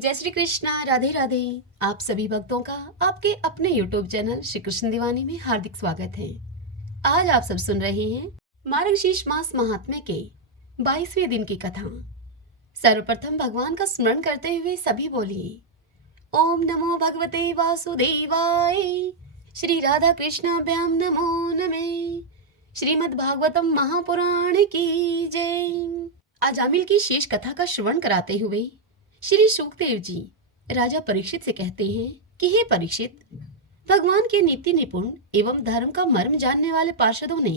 जय श्री कृष्णा, राधे राधे। आप सभी भक्तों का आपके अपने YouTube चैनल श्री कृष्ण दीवानी में हार्दिक स्वागत है। आज आप सब सुन रहे हैं मार्गशीर्ष मास महात्म्य के 22वें दिन की कथा। सर्वप्रथम भगवान का स्मरण करते हुए सभी बोलिए ओम नमो भगवते वासुदेवाय। श्री राधा कृष्णाभ्याम नमो नमः। श्रीमद् भागवतम महापुराण की जय। अजामिल की शेष कथा का श्रवण कराते हुए श्री शुकदेव जी राजा परीक्षित से कहते हैं कि हे परीक्षित, भगवान के नीति निपुण एवं धर्म का मर्म जानने वाले पार्षदों ने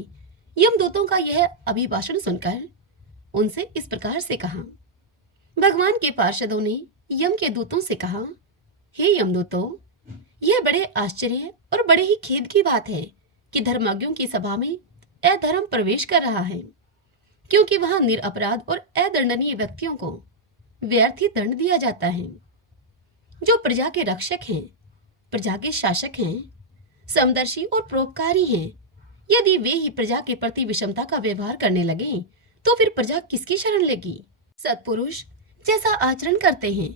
यमदूतों का यह अभिभाषण सुनकर उनसे इस प्रकार से कहा। भगवान के पार्षदों ने यम के दूतों से कहा, हे यमदूतों, यह बड़े आश्चर्य और बड़े ही खेद की बात है कि धर्मज्ञों की सभा में अधर्म प्रवेश कर रहा है, क्योंकि वहां निरपराध और अदंडनीय व्यक्तियों को व्यर्थ ही दंड दिया जाता है। जो प्रजा के रक्षक हैं, प्रजा के शासक हैं, समदर्शी और परोपकारी हैं, यदि वे ही प्रजा के प्रति विषमता का व्यवहार करने लगे तो फिर प्रजा किसकी शरण लेगी। सत्पुरुष जैसा आचरण करते हैं,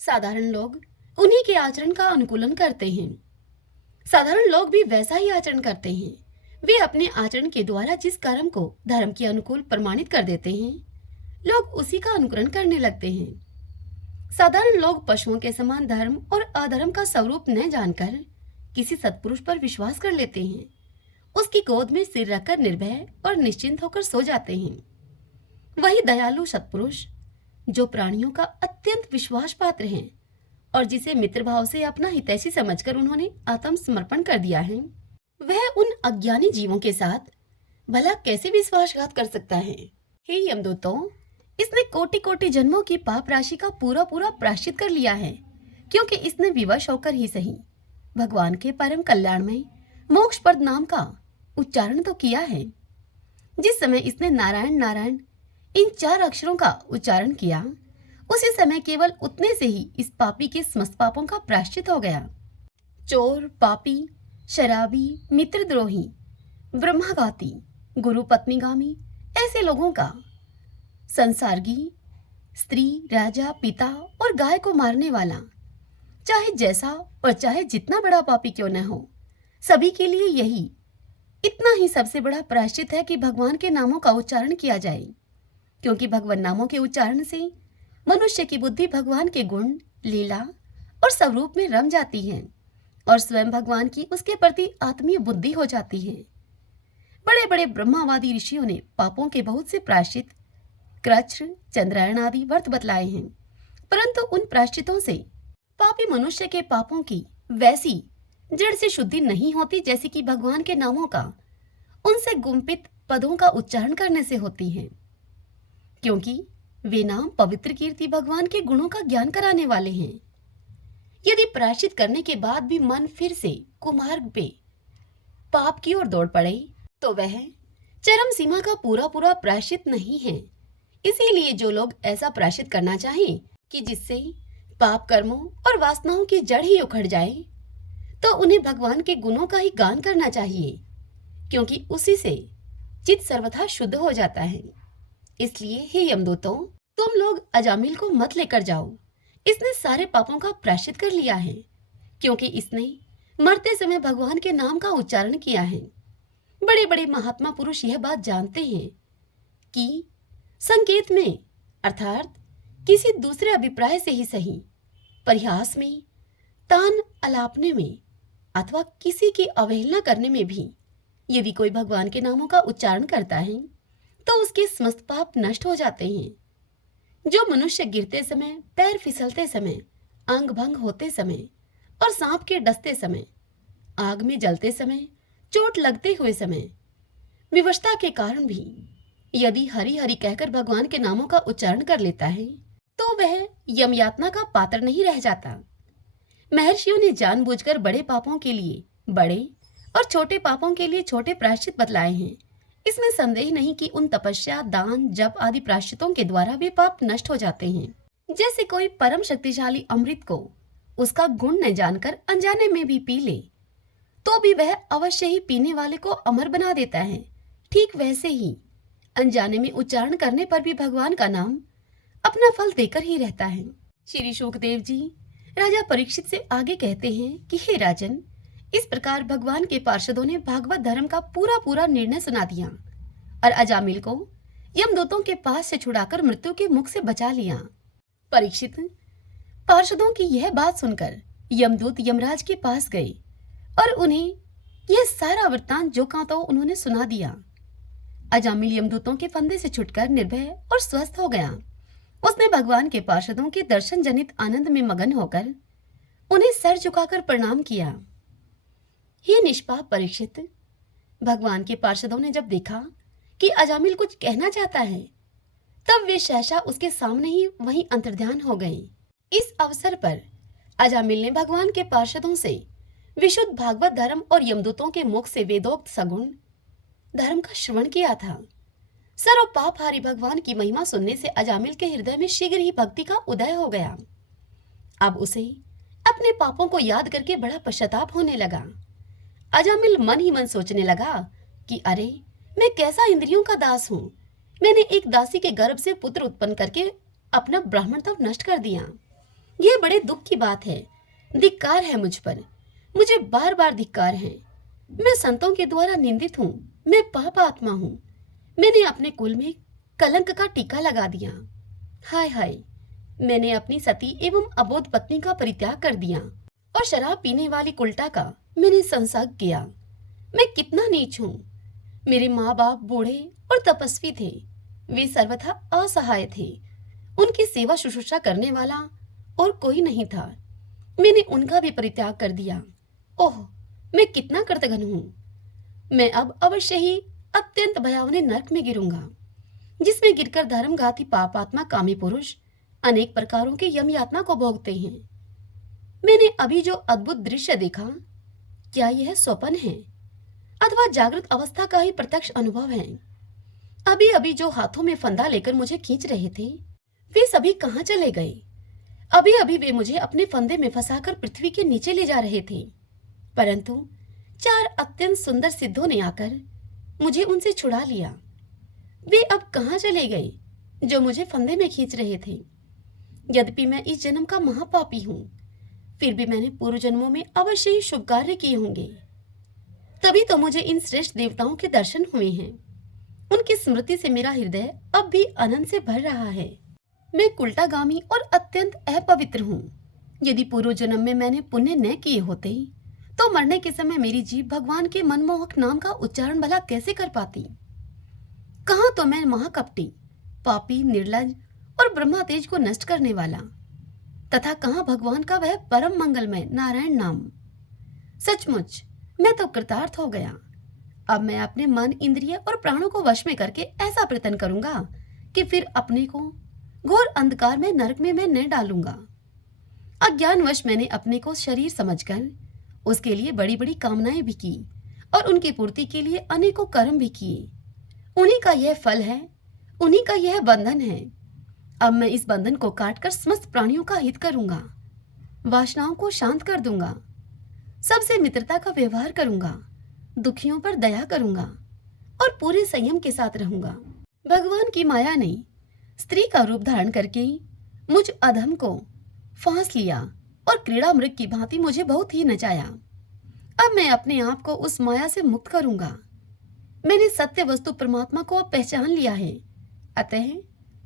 साधारण लोग उन्हीं के आचरण का अनुकूलन करते हैं। साधारण लोग भी वैसा ही आचरण करते हैं। वे अपने आचरण के द्वारा जिस कर्म को धर्म के अनुकूल प्रमाणित कर देते हैं, लोग उसी का अनुकरण करने लगते हैं। साधारण लोग पशुओं के समान धर्म और अधर्म का स्वरूप न जानकर किसी सत्पुरुष पर विश्वास कर लेते हैं, उसकी गोद में सिर रखकर निर्भय और निश्चिंत होकर सो जाते हैं। वही दयालु सत्पुरुष जो प्राणियों का अत्यंत विश्वास पात्र हैं और जिसे मित्र भाव से अपना हितैषी समझकर उन्होंने आत्मसमर्पण कर दिया है, वह उन अज्ञानी जीवों के साथ भला कैसे विश्वासघात कर सकता है। हे यमदूतों, इसने कोटि कोटि जन्मों की पाप राशि का पूरा पूरा प्रायश्चित कर लिया है, क्योंकि इसने विवश होकर ही सही भगवान के परम कल्याणमय मोक्षप्रद नाम का उच्चारण तो किया है। जिस समय इसने नारायण नारायण इन 4 अक्षरों का उच्चारण किया, उसी समय केवल उतने से ही इस पापी के समस्त पापों का प्रायश्चित हो गया। चोर, पापी, शराबी, मित्रद्रोही, ब्रह्माघाती, गुरु पत्नीगामी ऐसे लोगों का, संसारगी, स्त्री, राजा, पिता और गाय को मारने वाला, चाहे जैसा और चाहे जितना बड़ा पापी क्यों न हो, सभी के लिए यही इतना ही सबसे बड़ा प्रायश्चित है कि भगवान के नामों का उच्चारण किया जाए, क्योंकि भगवान नामों के उच्चारण से मनुष्य की बुद्धि भगवान के गुण, लीला और स्वरूप में रम जाती है और स्वयं भगवान की उसके प्रति आत्मीय बुद्धि हो जाती है। बड़े बड़े ब्रह्मावादी ऋषियों ने पापों के बहुत से प्रायश्चित, कृच्छ, चंद्रायण आदि व्रत बतलाए हैं, परंतु उन प्रायश्चितों से पापी मनुष्य के पापों की वैसी जड़ से शुद्धि नहीं होती जैसे कि भगवान के नामों का उनसे गुम्पित पदों का उच्चारण करने से होती है, क्योंकि वे नाम पवित्र कीर्ति भगवान के गुणों का ज्ञान कराने वाले हैं। यदि प्रायश्चित करने के बाद भी मन फिर से कुमार्ग पे पाप की ओर दौड़ पड़े तो वह चरम सीमा का पूरा पूरा प्रायश्चित नहीं है। इसीलिए जो लोग ऐसा प्रायश्चित करना चाहें कि जिससे पाप कर्मों और वासनाओं की जड़ ही उखड़ जाए, तो उन्हें भगवान के गुणों का ही गान करना चाहिए, क्योंकि उसी से चित्त सर्वथा शुद्ध हो जाता है। इसलिए हे यमदूतों, तुम लोग अजामिल को मत लेकर जाओ। इसने सारे पापों का प्रायश्चित कर लिया है, क्योंकि इसने मरते समय भगवान के नाम का उच्चारण किया है। बड़े बड़े महात्मा पुरुष यह बात जानते हैं कि संकेत में अर्थात किसी दूसरे अभिप्राय से ही सही, परिहास में, तान अलापने में अथवा किसी की अवहेलना करने में भी यदि कोई भगवान के नामों का उच्चारण करता है तो उसके समस्त पाप नष्ट हो जाते हैं। जो मनुष्य गिरते समय, पैर फिसलते समय, अंग भंग होते समय और सांप के डसते समय, आग में जलते समय, चोट लगते हुए समय, विवशता के कारण भी यदि हरि हरि कहकर भगवान के नामों का उच्चारण कर लेता है तो वह यम यातना का पात्र नहीं रह जाता। महर्षियों ने जानबूझकर बड़े पापों के लिए बड़े और छोटे पापों के लिए छोटे प्रायश्चित बतलाए हैं। इसमें संदेह नहीं कि उन तपस्या, दान, जप आदि प्रायश्चितों के द्वारा वे पाप नष्ट हो जाते हैं। जैसे कोई परम शक्तिशाली अमृत को उसका गुण न जानकर अनजाने में भी पी ले तो भी वह अवश्य ही पीने वाले को अमर बना देता है, ठीक वैसे ही अनजाने में उच्चारण करने पर भी भगवान का नाम अपना फल देकर ही रहता है। श्री शुकदेव जी राजा परीक्षित से आगे कहते हैं कि हे राजन, इस प्रकार भगवान के पार्षदों ने भागवत धर्म का पूरा पूरा निर्णय सुना दिया और अजामिल को यमदूतों के पास से छुड़ाकर मृत्यु के मुख से बचा लिया। परीक्षित पार्षदों की यह बात सुनकर यमदूत यमराज के पास गए और उन्हें यह सारा वृत्तांत जो का तो उन्होंने सुना दिया। अजामिल यमदूतों के फंदे से छुटकर निर्भय और स्वस्थ हो गया। उसने भगवान के पार्षदों के दर्शन जनित आनंद में मगन होकर उन्हें सर झुकाकर प्रणाम किया। हे निष्पाप परीक्षित, भगवान के पार्षदों ने जब देखा कि अजामिल कुछ कहना चाहता है, तब वे सहसा उसके सामने ही वहीं अंतर्ध्यान हो गए। इस अवसर पर अजामिल ने भगवान के पार्षदों से विशुद्ध भागवत धर्म और यमदूतों के मुख से वेदोक्त सगुण धर्म का श्रवण किया था। सर्व पापहारी भगवान की महिमा सुनने से अजामिल के हृदय में शीघ्र ही भक्ति का उदय हो गया। अब उसे अपने पापों को याद करके बड़ा पश्चाताप होने लगा। अजामिल मन ही मन सोचने लगा कि अरे, मैं कैसा इंद्रियों का दास हूँ। मैंने एक दासी के गर्भ से पुत्र उत्पन्न करके अपना ब्राह्मणत्व नष्ट कर दिया। यह बड़े दुख की बात है। धिक्कार है मुझ पर, मुझे बार बार धिक्कार है। मैं संतों के द्वारा निंदित हूँ। मैं पाप आत्मा हूँ। मैंने अपने कुल में कलंक का टीका लगा दिया। हाय हाय, मैंने अपनी सती एवं अबोध पत्नी का परित्याग कर दिया और शराब पीने वाली कुल्टा का मैंने संसर्ग किया। मैं कितना नीच हूँ। मेरे माँ बाप बूढ़े और तपस्वी थे। वे सर्वथा असहाय थे। उनकी सेवा शुश्रूषा करने वाला और कोई नहीं था। मैंने उनका भी परित्याग कर दिया। ओह, मैं कितना कृतघ्न हूँ। मैं अब अवश्य ही अत्यंत भयावने नरक में गिरूंगा, जिसमें गिरकर धर्मघाती पापात्मा कामी पुरुष अनेक प्रकारों की यम यातना को भोगते हैं। मैंने अभी जो अद्भुत दृश्य देखा, क्या यह स्वप्न है अथवा जागृत अवस्था का ही प्रत्यक्ष अनुभव है? अभी अभी जो हाथों में फंदा लेकर मुझे खींच रहे थे, वे सभी कहाँ चले गए? अभी अभी वे मुझे अपने फंदे में फंसाकर पृथ्वी के नीचे ले जा रहे थे, परंतु 4 अत्यंत सुंदर सिद्धों ने आकर मुझे उनसे छुड़ा लिया। वे अब कहाँ चले गए जो मुझे फंदे में खींच रहे थे? यद्यपि मैं इस जन्म का महापापी हूँ, फिर भी मैंने पूर्व जन्मों में अवश्य ही शुभ कार्य किए होंगे, तभी तो मुझे इन श्रेष्ठ देवताओं के दर्शन हुए हैं। उनकी स्मृति से मेरा हृदय अब भी आनंद से भर रहा है। मैं कुल्टागामी और अत्यंत अपवित्र हूँ। यदि पूर्व जन्म में मैंने पुण्य न किए होते तो मरने के समय मेरी जीभ भगवान के मनमोहक नाम का उच्चारण भला कैसे कर पाती? कहाँ तो मैं महाकपटी, पापी, निर्लज और ब्रह्मा तेज को नष्ट करने वाला, तथा कहाँ भगवान का वह परम मंगलमय नारायण नाम। सचमुच मैं तो कृतार्थ हो गया। अब मैं अपने मन, इंद्रिय और प्राणों को वश में करके ऐसा प्रयत्न करूंगा कि फिर अपने को घोर अंधकार में नरक में मैं न डालूंगा। अज्ञानवश मैंने अपने को शरीर समझकर उसके लिए बड़ी बड़ी कामनाएं भी की और उनकी पूर्ति के लिए अनेकों कर्म भी किए। उन्हीं का यह फल है, उन्हीं का यह बंधन है। अब मैं इस बंधन को काटकर समस्त प्राणियों का हित करूंगा, वासनाओं को शांत कर दूंगा, सबसे मित्रता का व्यवहार करूंगा, दुखियों पर दया करूंगा और पूरे संयम के साथ रहूंगा। भगवान की माया ने स्त्री का रूप धारण करके मुझ अधम को फांस लिया और क्रीड़ा मृग की भांति मुझे बहुत ही नचाया। अब मैं अपने आप को उस माया से मुक्त करूंगा। मैंने सत्य वस्तु परमात्मा को अब पहचान लिया है। अतः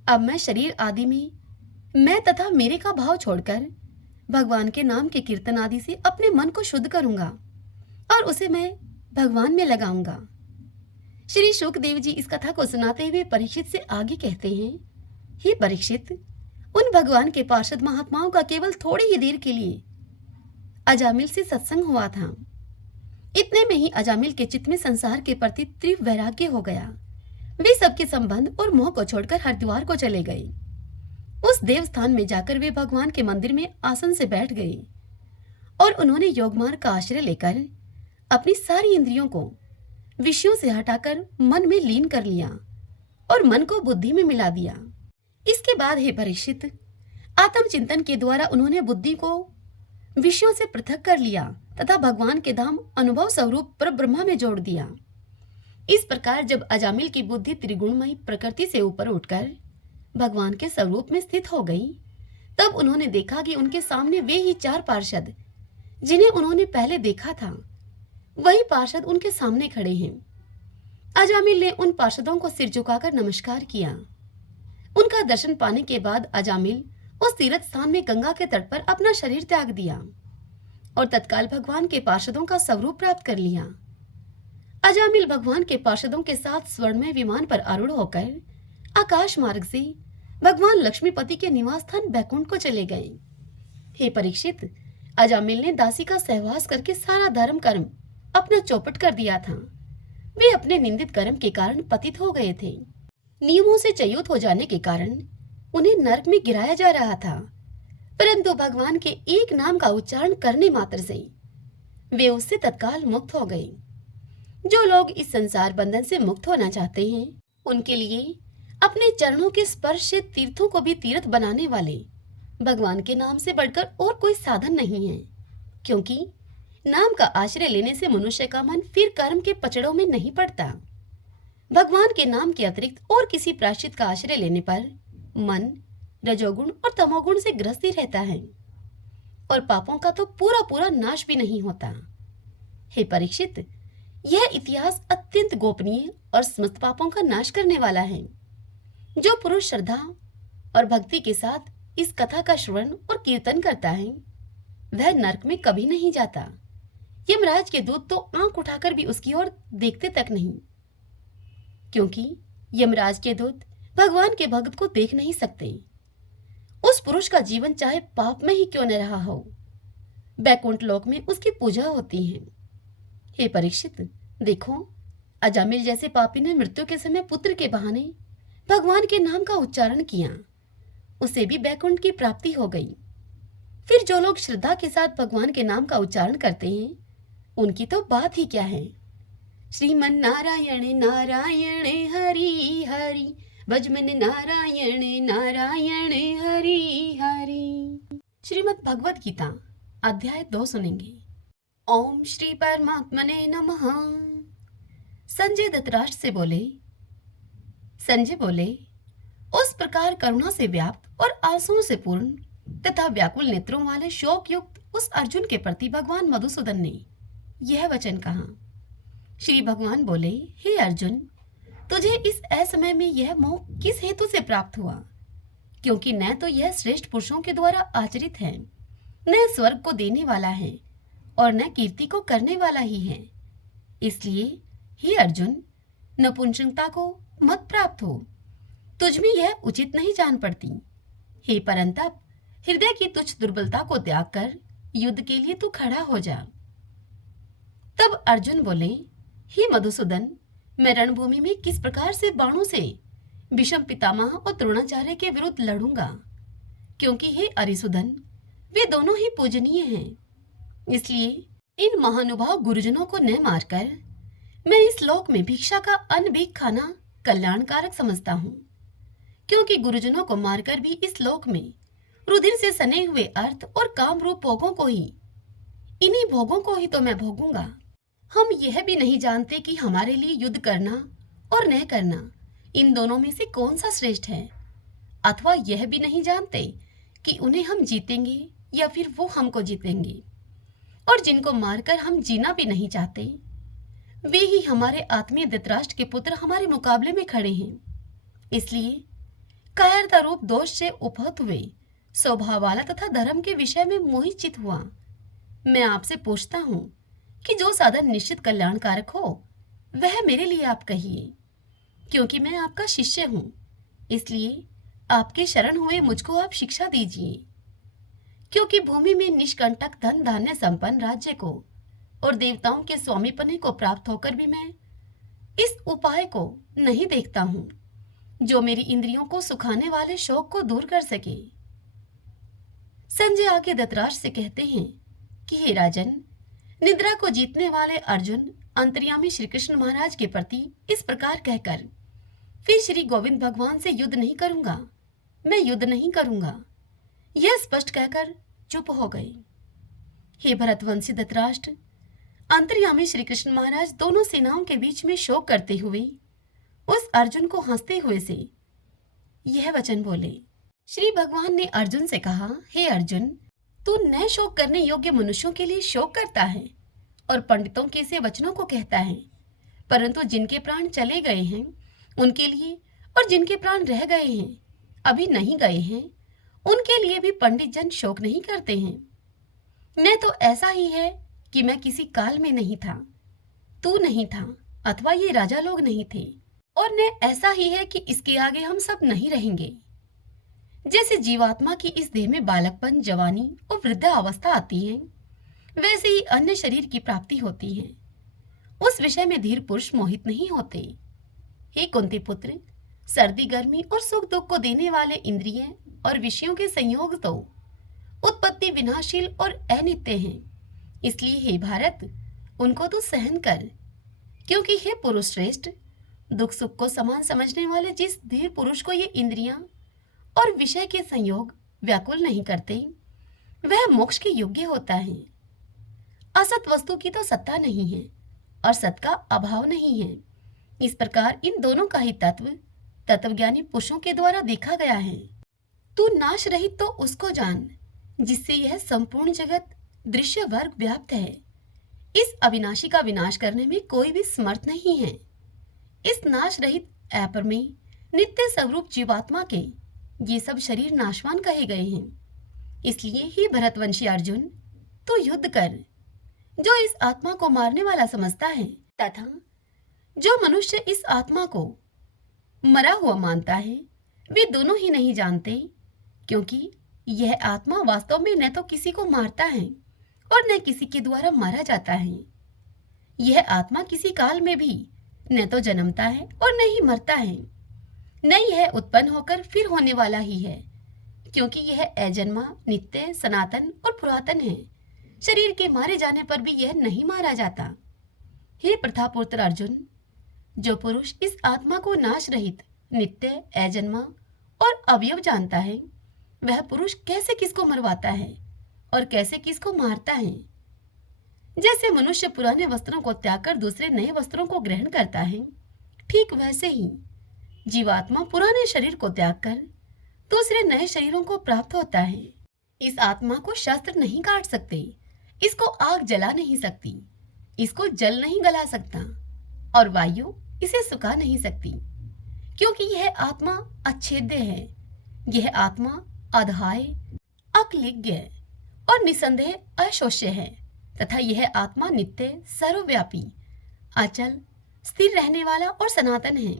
अब मैं शरीर आदि में मैं तथा मेरे का भाव छोड़कर भगवान के नाम के कीर्तन आदि से अपने मन को शुद्ध करूंगा और उसे मैं भगवान में लगाऊंगा। श्री शुकदेव जी इस कथा को सुनाते हुए परीक्षित से आगे कहते हैं, हे परीक्षित, उन भगवान के पार्षद महात्माओं का केवल थोड़ी ही देर के लिए अजामिल से सत्संग हुआ था। इतने में ही अजामिल के चित्त में संसार के प्रति तीव्र वैराग्य हो गया। वे सबके संबंध और मोह को छोड़कर हरिद्वार को चले गए। उस देवस्थान में जाकर वे भगवान के मंदिर में आसन से बैठ गए और उन्होंने योगमार्ग का आश्रय लेकर अपनी सारी इंद्रियों को विषयों से हटाकर मन में लीन कर लिया और मन को बुद्धि में मिला दिया। इसके बाद हे परीक्षित, आत्मचिंतन के द्वारा उन्होंने बुद्धि को विषयों से पृथक कर लिया तथा भगवान के धाम अनुभव स्वरूप पर ब्रह्मा में जोड़ दिया। इस प्रकार जब अजामिल की बुद्धि त्रिगुणमयी प्रकृति से ऊपर उठकर भगवान के स्वरूप में स्थित हो गई, तब उन्होंने देखा कि उनके सामने वे ही 4 पार्षद जिन्हें उन्होंने पहले देखा था, वही पार्षद उनके सामने खड़े हैं। अजामिल ने उन पार्षदों को सिर झुकाकर नमस्कार किया। उनका दर्शन पाने के बाद अजामिल उस तीर्थ स्थान में गंगा के तट पर अपना शरीर त्याग दिया और तत्काल भगवान के पार्षदों का स्वरूप प्राप्त कर लिया। अजामिल भगवान के पार्षदों के साथ स्वर्णमय विमान पर आरूढ़ होकर आकाश मार्ग से भगवान लक्ष्मीपति के निवास स्थान बैकुंठ को चले गए। हे परीक्षित, अजामिल ने दासी का सहवास करके सारा धर्म कर्म अपना चौपट कर दिया था। वे अपने निंदित कर्म के कारण पतित हो गए थे। नियमों से च्युत हो जाने के कारण उन्हें नरक में गिराया जा रहा था, परंतु भगवान के एक नाम का उच्चारण करने मात्र से वे उससे तत्काल मुक्त हो गए। जो लोग इस संसार बंधन से मुक्त होना चाहते हैं, उनके लिए अपने चरणों के स्पर्श से तीर्थों को भी तीर्थ बनाने वाले भगवान के नाम से बढ़कर और कोई साधन नहीं है, क्योंकि नाम का आश्रय लेने से मनुष्य का मन फिर कर्म के पचड़ों में नहीं पड़ता। भगवान के नाम के अतिरिक्त और किसी प्रायश्चित का आश्रय लेने पर मन रजोगुण और तमोगुण से ग्रस्त ही रहता है और पापों का तो पूरा पूरा नाश भी नहीं होता। हे परीक्षित, यह इतिहास अत्यंत गोपनीय और समस्त पापों का नाश करने वाला है। जो पुरुष श्रद्धा और भक्ति के साथ इस कथा का श्रवण और कीर्तन करता है, वह नरक में कभी नहीं जाता। यमराज के दूत तो आंख उठाकर भी उसकी ओर देखते तक नहीं, क्योंकि यमराज के दूत भगवान के भक्त को देख नहीं सकते। उस पुरुष का जीवन चाहे पाप में ही क्यों न रहा हो, बैकुंठ लोक में उसकी पूजा होती है। हे परीक्षित, देखो, अजामिल जैसे पापी ने मृत्यु के समय पुत्र के बहाने भगवान के नाम का उच्चारण किया, उसे भी बैकुंठ की प्राप्ति हो गई। फिर जो लोग श्रद्धा के साथ भगवान के नाम का उच्चारण करते हैं, उनकी तो बात ही क्या है। श्रीमन नारायण नारायण हरि हरि, भजमन नारायण नारायण हरि हरि। श्रीमद् भगवद गीता अध्याय 2 सुनेंगे। ओम श्री परमात्मने नमः। संजय धृतराष्ट्र से बोले, संजय बोले, उस प्रकार करुणा से व्याप्त और आंसुओं से पूर्ण तथा व्याकुल नेत्रों वाले शोक युक्त उस अर्जुन के प्रति भगवान मधुसूदन ने यह वचन कहा। श्री भगवान बोले, हे अर्जुन, तुझे इस असमय में यह मोह किस हेतु से प्राप्त हुआ? क्योंकि न तो यह श्रेष्ठ पुरुषों के द्वारा आचरित है, न स्वर्ग को देने वाला है और न कीर्ति को करने वाला ही है। इसलिए हे अर्जुन, नपुंसकता को मत प्राप्त हो, तुझ में यह उचित नहीं जान पड़ती। हे परंतप, हृदय की तुच्छ दुर्बलता को त्याग कर युद्ध के लिए तू खड़ा हो जा। तब अर्जुन बोले, हे मधुसूदन, मैं रणभूमि में किस प्रकार से बाणों से भीष्म पितामह और द्रोणाचार्य के विरुद्ध लड़ूंगा, क्योंकि हे अरिसुदन, वे दोनों ही पूजनीय हैं। इसलिए इन महानुभाव गुरुजनों को न मारकर मैं इस लोक में भिक्षा का अन्न भी खाना कल्याणकारक समझता हूँ, क्योंकि गुरुजनों को मारकर भी इस लोक में रुधिर से सने हुए अर्थ और काम रूप भोगों को ही, इन्हीं भोगों को ही तो मैं भोगूंगा। हम यह भी नहीं जानते कि हमारे लिए युद्ध करना और न करना, इन दोनों में से कौन सा श्रेष्ठ है, अथवा यह भी नहीं जानते कि उन्हें हम जीतेंगे या फिर वो हमको जीतेंगे। और जिनको मारकर हम जीना भी नहीं चाहते, वे ही हमारे आत्मीय धृतराष्ट्र के पुत्र हमारे मुकाबले में खड़े हैं। इसलिए कायरता रूप दोष से उपहत हुए स्वभाव वाला तथा धर्म के विषय में मोहित चित हुआ मैं आपसे पूछता हूँ कि जो साधन निश्चित कल्याणकारक हो, वह मेरे लिए आप कहिए, क्योंकि मैं आपका शिष्य हूँ। इसलिए आपके शरण हुए मुझको आप शिक्षा दीजिए, क्योंकि भूमि में निष्कंटक धन धान्य संपन्न राज्य को और देवताओं के स्वामीपने को प्राप्त होकर भी मैं इस उपाय को नहीं देखता हूँ जो मेरी इंद्रियों को सुखाने वाले शोक को दूर कर सके। संजय आगे धृतराष्ट्र से कहते हैं कि हे राजन, निद्रा को जीतने वाले अर्जुन अंतर्यामी श्री कृष्ण महाराज के प्रति इस प्रकार कहकर फिर श्री गोविंद भगवान से युद्ध नहीं करूंगा, मैं युद्ध नहीं करूंगा, यह स्पष्ट कहकर चुप हो गए। हे भरतवंशी धृतराष्ट्र, अंतर्यामी श्री कृष्ण महाराज दोनों सेनाओं के बीच में शोक करते हुए उस अर्जुन को हंसते हुए से यह वचन बोले, श्री भगवान ने अर्जुन से कहा, हे अर्जुन, तू न शोक करने योग्य मनुष्यों के लिए शोक करता है और पंडितों के से वचनों को कहता है, परंतु जिनके प्राण चले गए हैं उनके लिए और जिनके प्राण रह गए हैं अभी नहीं गए हैं उनके लिए भी पंडित जन शोक नहीं करते हैं। न तो ऐसा ही है कि मैं किसी काल में नहीं था, तू नहीं था, अथवा ये राजा लोग नहीं थे, और न ऐसा ही है कि इसके आगे हम सब नहीं रहेंगे। जैसे जीवात्मा की इस देह में बालकपन, जवानी और वृद्धा अवस्था आती है, वैसे ही अन्य शरीर की प्राप्ति होती है। उस विषय में धीर पुरुष मोहित नहीं होते। हे कुंती पुत्र, सर्दी, गर्मी और सुख दुख को देने वाले इंद्रिय और विषयों के संयोग तो उत्पत्ति विनाशील और अनित्य हैं। इसलिए हे भारत, उनको तू सहन कर, क्योंकि हे पुरुष श्रेष्ठ, दुख सुख को समान समझने वाले जिस धीर पुरुष को ये इंद्रियां और विषय के संयोग व्याकुल नहीं करते, वह मोक्ष के योग्य होता है। असत वस्तु की तो सत्ता नहीं है और सत का अभाव नहीं है। इस प्रकार इन दोनों का ही तत्वज्ञानी पुरुषों के द्वारा देखा गया है। तू नाश रहित तो उसको जान जिससे यह संपूर्ण जगत दृश्य वर्ग व्याप्त है। इस अविनाशी का विनाश करने में कोई भी समर्थ नहीं है। इस नाश रहित अपरमेय नित्य स्वरूप जीवात्मा के ये सब शरीर नाशवान कहे गए हैं। इसलिए ही भरतवंशी अर्जुन, तू युद्ध कर। जो इस आत्मा को मारने वाला समझता है तथा जो मनुष्य इस आत्मा को मरा हुआ मानता है, वे दोनों ही नहीं जानते, क्योंकि यह आत्मा वास्तव में न तो किसी को मारता है और न किसी के द्वारा मारा जाता है। यह आत्मा किसी काल में भी न तो जन्मता है और न ही मरता है, न यह उत्पन्न होकर फिर होने वाला ही है, क्योंकि यह अजन्मा, नित्य, सनातन और पुरातन है। शरीर के मारे जाने पर भी यह नहीं मारा जाता। हे प्रथापुत्र अर्जुन, जो पुरुष इस आत्मा को नाश रहित, नित्य, अजन्मा और अवयव जानता है, वह पुरुष कैसे किसको मरवाता है और कैसे किसको मारता है। जैसे मनुष्य पुराने वस्त्रों को त्याग कर दूसरे नए वस्त्रों को ग्रहण करता है, ठीक वैसे ही जीवात्मा पुराने शरीर को त्याग कर दूसरे नए शरीरों को प्राप्त होता है। इस आत्मा को शस्त्र नहीं काट सकते, इसको आग जला नहीं सकती, इसको जल नहीं गला सकता और वायु इसे सुखा नहीं सकती, क्योंकि यह आत्मा अच्छेद्य है। यह आत्मा अधाय, अक्लिग्य और निसंदेह अशोष्य है तथा यह आत्मा नित्य, सर्वव्यापी, अचल, स्थिर रहने वाला और सनातन है।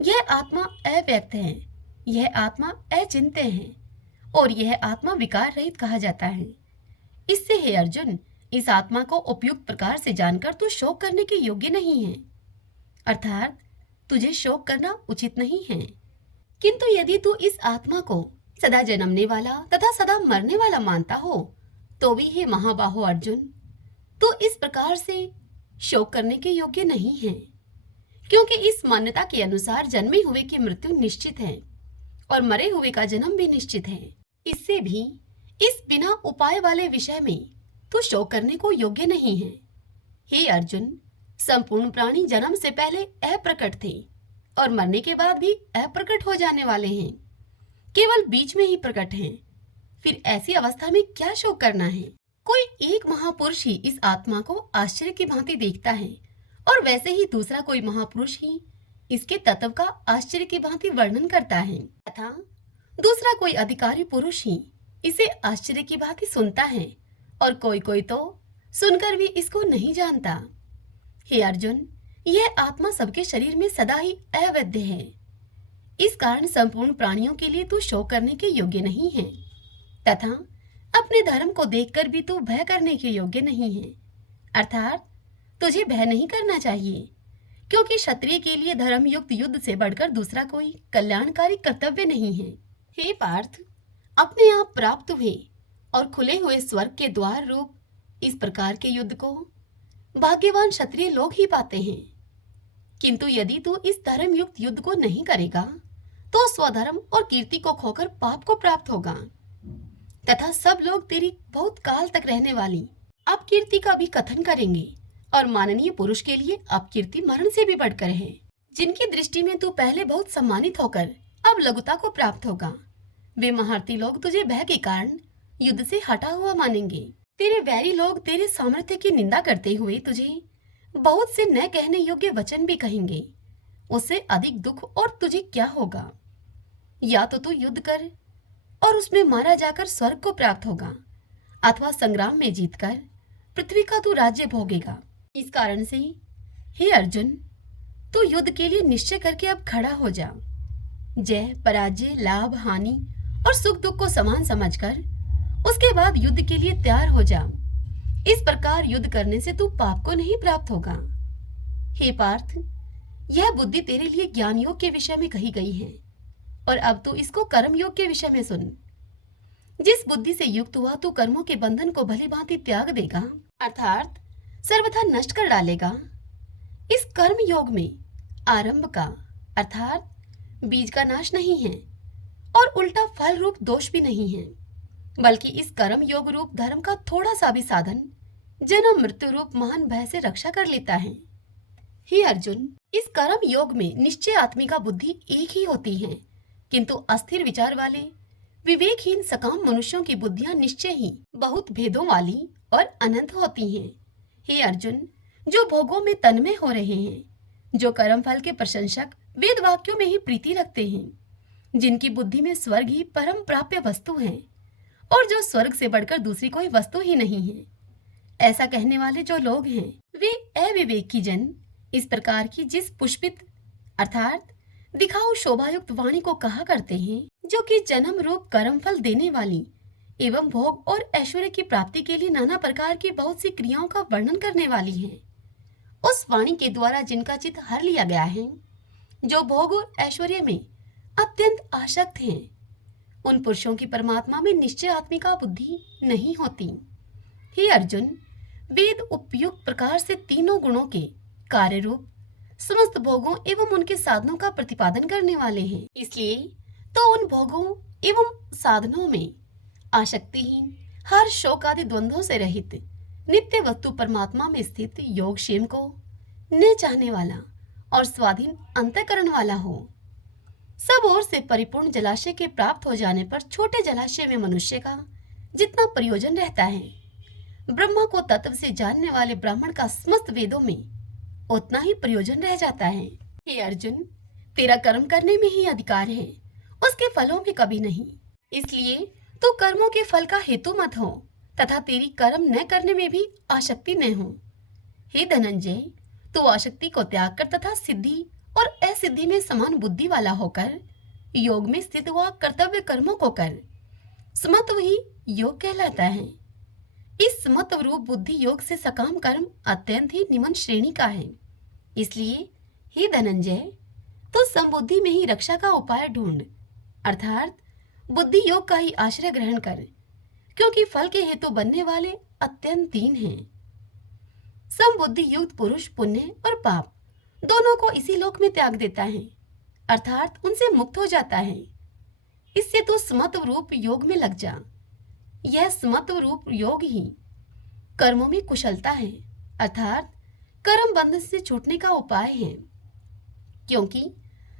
यह आत्मा अव्यक्त है, यह आत्मा अचिंत्य है और यह आत्मा विकार रहित कहा जाता है। इससे हे अर्जुन, इस आत्मा को उपयुक्त प्रकार से जानकर तू शोक करने के योग्य नहीं है, अर्थात तुझे शोक करना उचित नहीं है। किंतु यदि तू इस आत्मा को सदा जन्मने वाला तथा सदा मरने वाला मानता हो, तो भी हे महाबाहो अर्जुन, तू इस प्रकार से शोक करने के योग्य नहीं है, क्योंकि इस मान्यता के अनुसार जन्मे हुए की मृत्यु निश्चित है और मरे हुए का जन्म भी निश्चित है। इससे भी इस बिना उपाय वाले विषय में तू शोक करने को योग्य नहीं है। हे अर्जुन, संपूर्ण प्राणी जन्म से पहले अप्रकट थे और मरने के बाद भी अप्रकट हो जाने वाले हैं, केवल बीच में ही प्रकट हैं। फिर ऐसी अवस्था में क्या शोक करना है? कोई एक महापुरुष ही इस आत्मा को आश्चर्य की भांति देखता है और वैसे ही दूसरा कोई महापुरुष ही इसके तत्व का आश्चर्य की भांति वर्णन करता है तथा दूसरा कोई अधिकारी पुरुष ही इसे आश्चर्य की भांति सुनता है और कोई कोई तो सुनकर भी इसको नहीं जानता। हे अर्जुन, यह आत्मा सबके शरीर में सदा ही अवैध है। इस कारण संपूर्ण प्राणियों के लिए तू शोक करने के योग्य नहीं है तथा अपने धर्म को देखकर भी तू भय करने के योग्य नहीं है, अर्थात तुझे भय नहीं करना चाहिए, क्योंकि क्षत्रिय के लिए धर्म युक्त युद्ध से बढ़कर दूसरा कोई कल्याणकारी कर्तव्य नहीं है। हे पार्थ, अपने आप प्राप्त हुए और खुले हुए स्वर्ग के द्वार रूप इस प्रकार के युद्ध को भाग्यवान क्षत्रिय लोग ही पाते हैं। किंतु यदि तू इस धर्म युक्त युद्ध को नहीं करेगा तो स्वधर्म और कीर्ति को खोकर पाप को प्राप्त होगा तथा सब लोग तेरी बहुत काल तक रहने वाली अपकीर्ति का भी कथन करेंगे और माननीय पुरुष के लिए अपकीर्ति मरण से भी बढ़कर है। जिनकी दृष्टि में तू पहले बहुत सम्मानित होकर अब लघुता को प्राप्त होगा, वे महारथी लोग तुझे भय के कारण युद्ध से हटा हुआ मानेंगे। तेरे वैरी लोग तेरे सामर्थ्य की निंदा करते हुए तुझे बहुत से न कहने योग्य वचन भी कहेंगे। उससे अधिक दुख और तुझे क्या होगा? या तो तू युद्ध कर और उसमें मारा जाकर स्वर्ग को प्राप्त होगा, अथवा संग्राम में जीतकर पृथ्वी का तू राज्य भोगेगा। इस कारण से हे अर्जुन, तू युद्ध के लिए निश्चय करके अब खड़ा हो जा। जय पराजय, लाभ हानि और सुख दुख को समान समझकर उसके बाद युद्ध के लिए तैयार हो जा। इस प्रकार युद्ध करने से तू पाप को नहीं प्राप्त होगा। हे पार्थ, यह बुद्धि तेरे लिए ज्ञान योग के विषय में कही गई है, और अब तू इसको कर्म योग के विषय में सुन। जिस बुद्धि से युक्त हुआ तू कर्मों के बंधन को भली भांति त्याग देगा, अर्थात सर्वथा नष्ट कर डालेगा। इस कर्म योग में आरंभ का अर्थात बीज का नाश नहीं है और उल्टा फल रूप दोष भी नहीं है, बल्कि इस कर्म योग रूप धर्म का थोड़ा सा भी साधन जन्म मृत्यु रूप महान भय से रक्षा कर लेता है। हे अर्जुन, इस कर्म योग में निश्चय आत्मिका बुद्धि एक ही होती है, किंतु अस्थिर विचार वाले विवेकहीन सकाम मनुष्यों की बुद्धियां निश्चय ही बहुत भेदों वाली और अनंत होती हैं। हे अर्जुन, जो भोगों में तन्मय हो रहे हैं, जो कर्म फल के प्रशंसक वेद वाक्यों में ही प्रीति रखते हैं, जिनकी बुद्धि में स्वर्ग ही परम प्राप्य वस्तु है और जो स्वर्ग से बढ़कर दूसरी कोई वस्तु ही नहीं है, ऐसा कहने वाले जो लोग हैं, वे अविवेकी जन इस प्रकार की जिस पुष्पित अर्थात दिखाऊ शोभायुक्त वाणी को कहा करते हैं, जो कि जन्म रूप कर्म फल देने वाली एवं भोग और ऐश्वर्य की प्राप्ति के लिए नाना प्रकार की बहुत सी क्रियाओं का वर्णन करने वाली है। उस वाणी के द्वारा जिनका चित्त हर लिया गया है, जो भोग और ऐश्वर्य में अत्यंत आसक्त हैं, उन पुरुषों की परमात्मा में निश्चय आत्मिका बुद्धि नहीं होती। हे अर्जुन, वेद उपयुक्त प्रकार से तीनों गुणों के कार्य रूप समस्त भोगों एवं उनके साधनों का प्रतिपादन करने वाले हैं। इसलिए तो उन भोगों एवं साधनों में आसक्तिहीन, हर शोक आदि द्वंद्वों से रहित नित्य वस्तु परमात्मा में स्थित योगक्षेम को न चाहने वाला और स्वाधीन अंतःकरण वाला हो। सब ओर से परिपूर्ण जलाशय के प्राप्त हो जाने पर छोटे जलाशय में मनुष्य का जितना प्रयोजन रहता है, ब्रह्मा को तत्व से जानने वाले ब्राह्मण का समस्त वेदों में उतना ही प्रयोजन रह जाता है। हे अर्जुन, तेरा कर्म करने में ही अधिकार है, उसके फलों में कभी नहीं। इसलिए तू कर्मों के फल का हेतु मत हो तथा तेरी कर्म न करने में भी आसक्ति न हो। हे धनंजय, तू आसक्ति को त्याग कर तथा सिद्धि और असिद्धि में समान बुद्धि वाला होकर योग में स्थित हुआ कर्तव्य कर्मों को कर। समत्व ही योग कहलाता है। इस समत्व रूप बुद्धि योग से सकाम कर्म अत्यंत ही निम्न श्रेणी का है। इसलिए हे धनंजय, तो समबुद्धि में ही रक्षा का उपाय ढूंढ, अर्थात बुद्धि योग का ही आश्रय ग्रहण कर, क्योंकि फल के हेतु बनने वाले अत्यंत तीन हैं। समबुद्धि युक्त पुरुष पुण्य और पाप दोनों को इसी लोक में त्याग देता है, अर्थात उनसे मुक्त हो जाता है। इससे तो समत्व रूप योग में लग जा। यह समत्व रूप योग ही कर्मों में कुशलता है, अर्थात कर्म बंधन से छूटने का उपाय है। क्योंकि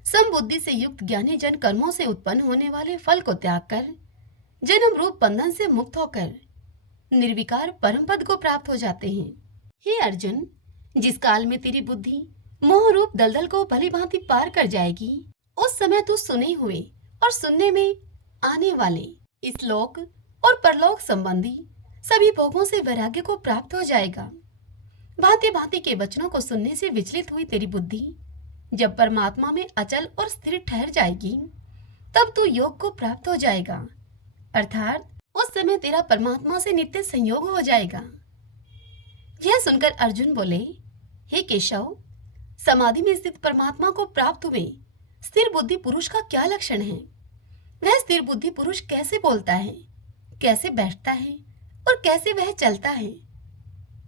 समबुद्धि से युक्त ज्ञानी जन कर्मों से उत्पन्न होने वाले फल को त्याग कर जन्म रूप बंधन से मुक्त होकर निर्विकार परम पद को प्राप्त हो जाते हैं। हे अर्जुन, जिस काल में तेरी बुद्धि मोह रूप दलदल को भली भांति पार कर जाएगी, उस समय तू सुने हुए और सुनने में आने वाले इस लोक और परलोक संबंधी सभी भोगों से वैराग्य को प्राप्त हो जाएगा। भांति भांति के वचनों को सुनने से विचलित हुई तेरी बुद्धि जब परमात्मा में अचल और स्थिर ठहर जाएगी, तब तू योग को प्राप्त हो जाएगा, अर्थात उस समय तेरा परमात्मा से नित्य संयोग हो जाएगा। यह सुनकर अर्जुन बोले, हे केशव, समाधि में स्थित परमात्मा को प्राप्त हुए स्थिर बुद्धि पुरुष का क्या लक्षण है? वह स्थिर बुद्धि पुरुष कैसे बोलता है, कैसे बैठता है और कैसे वह चलता है,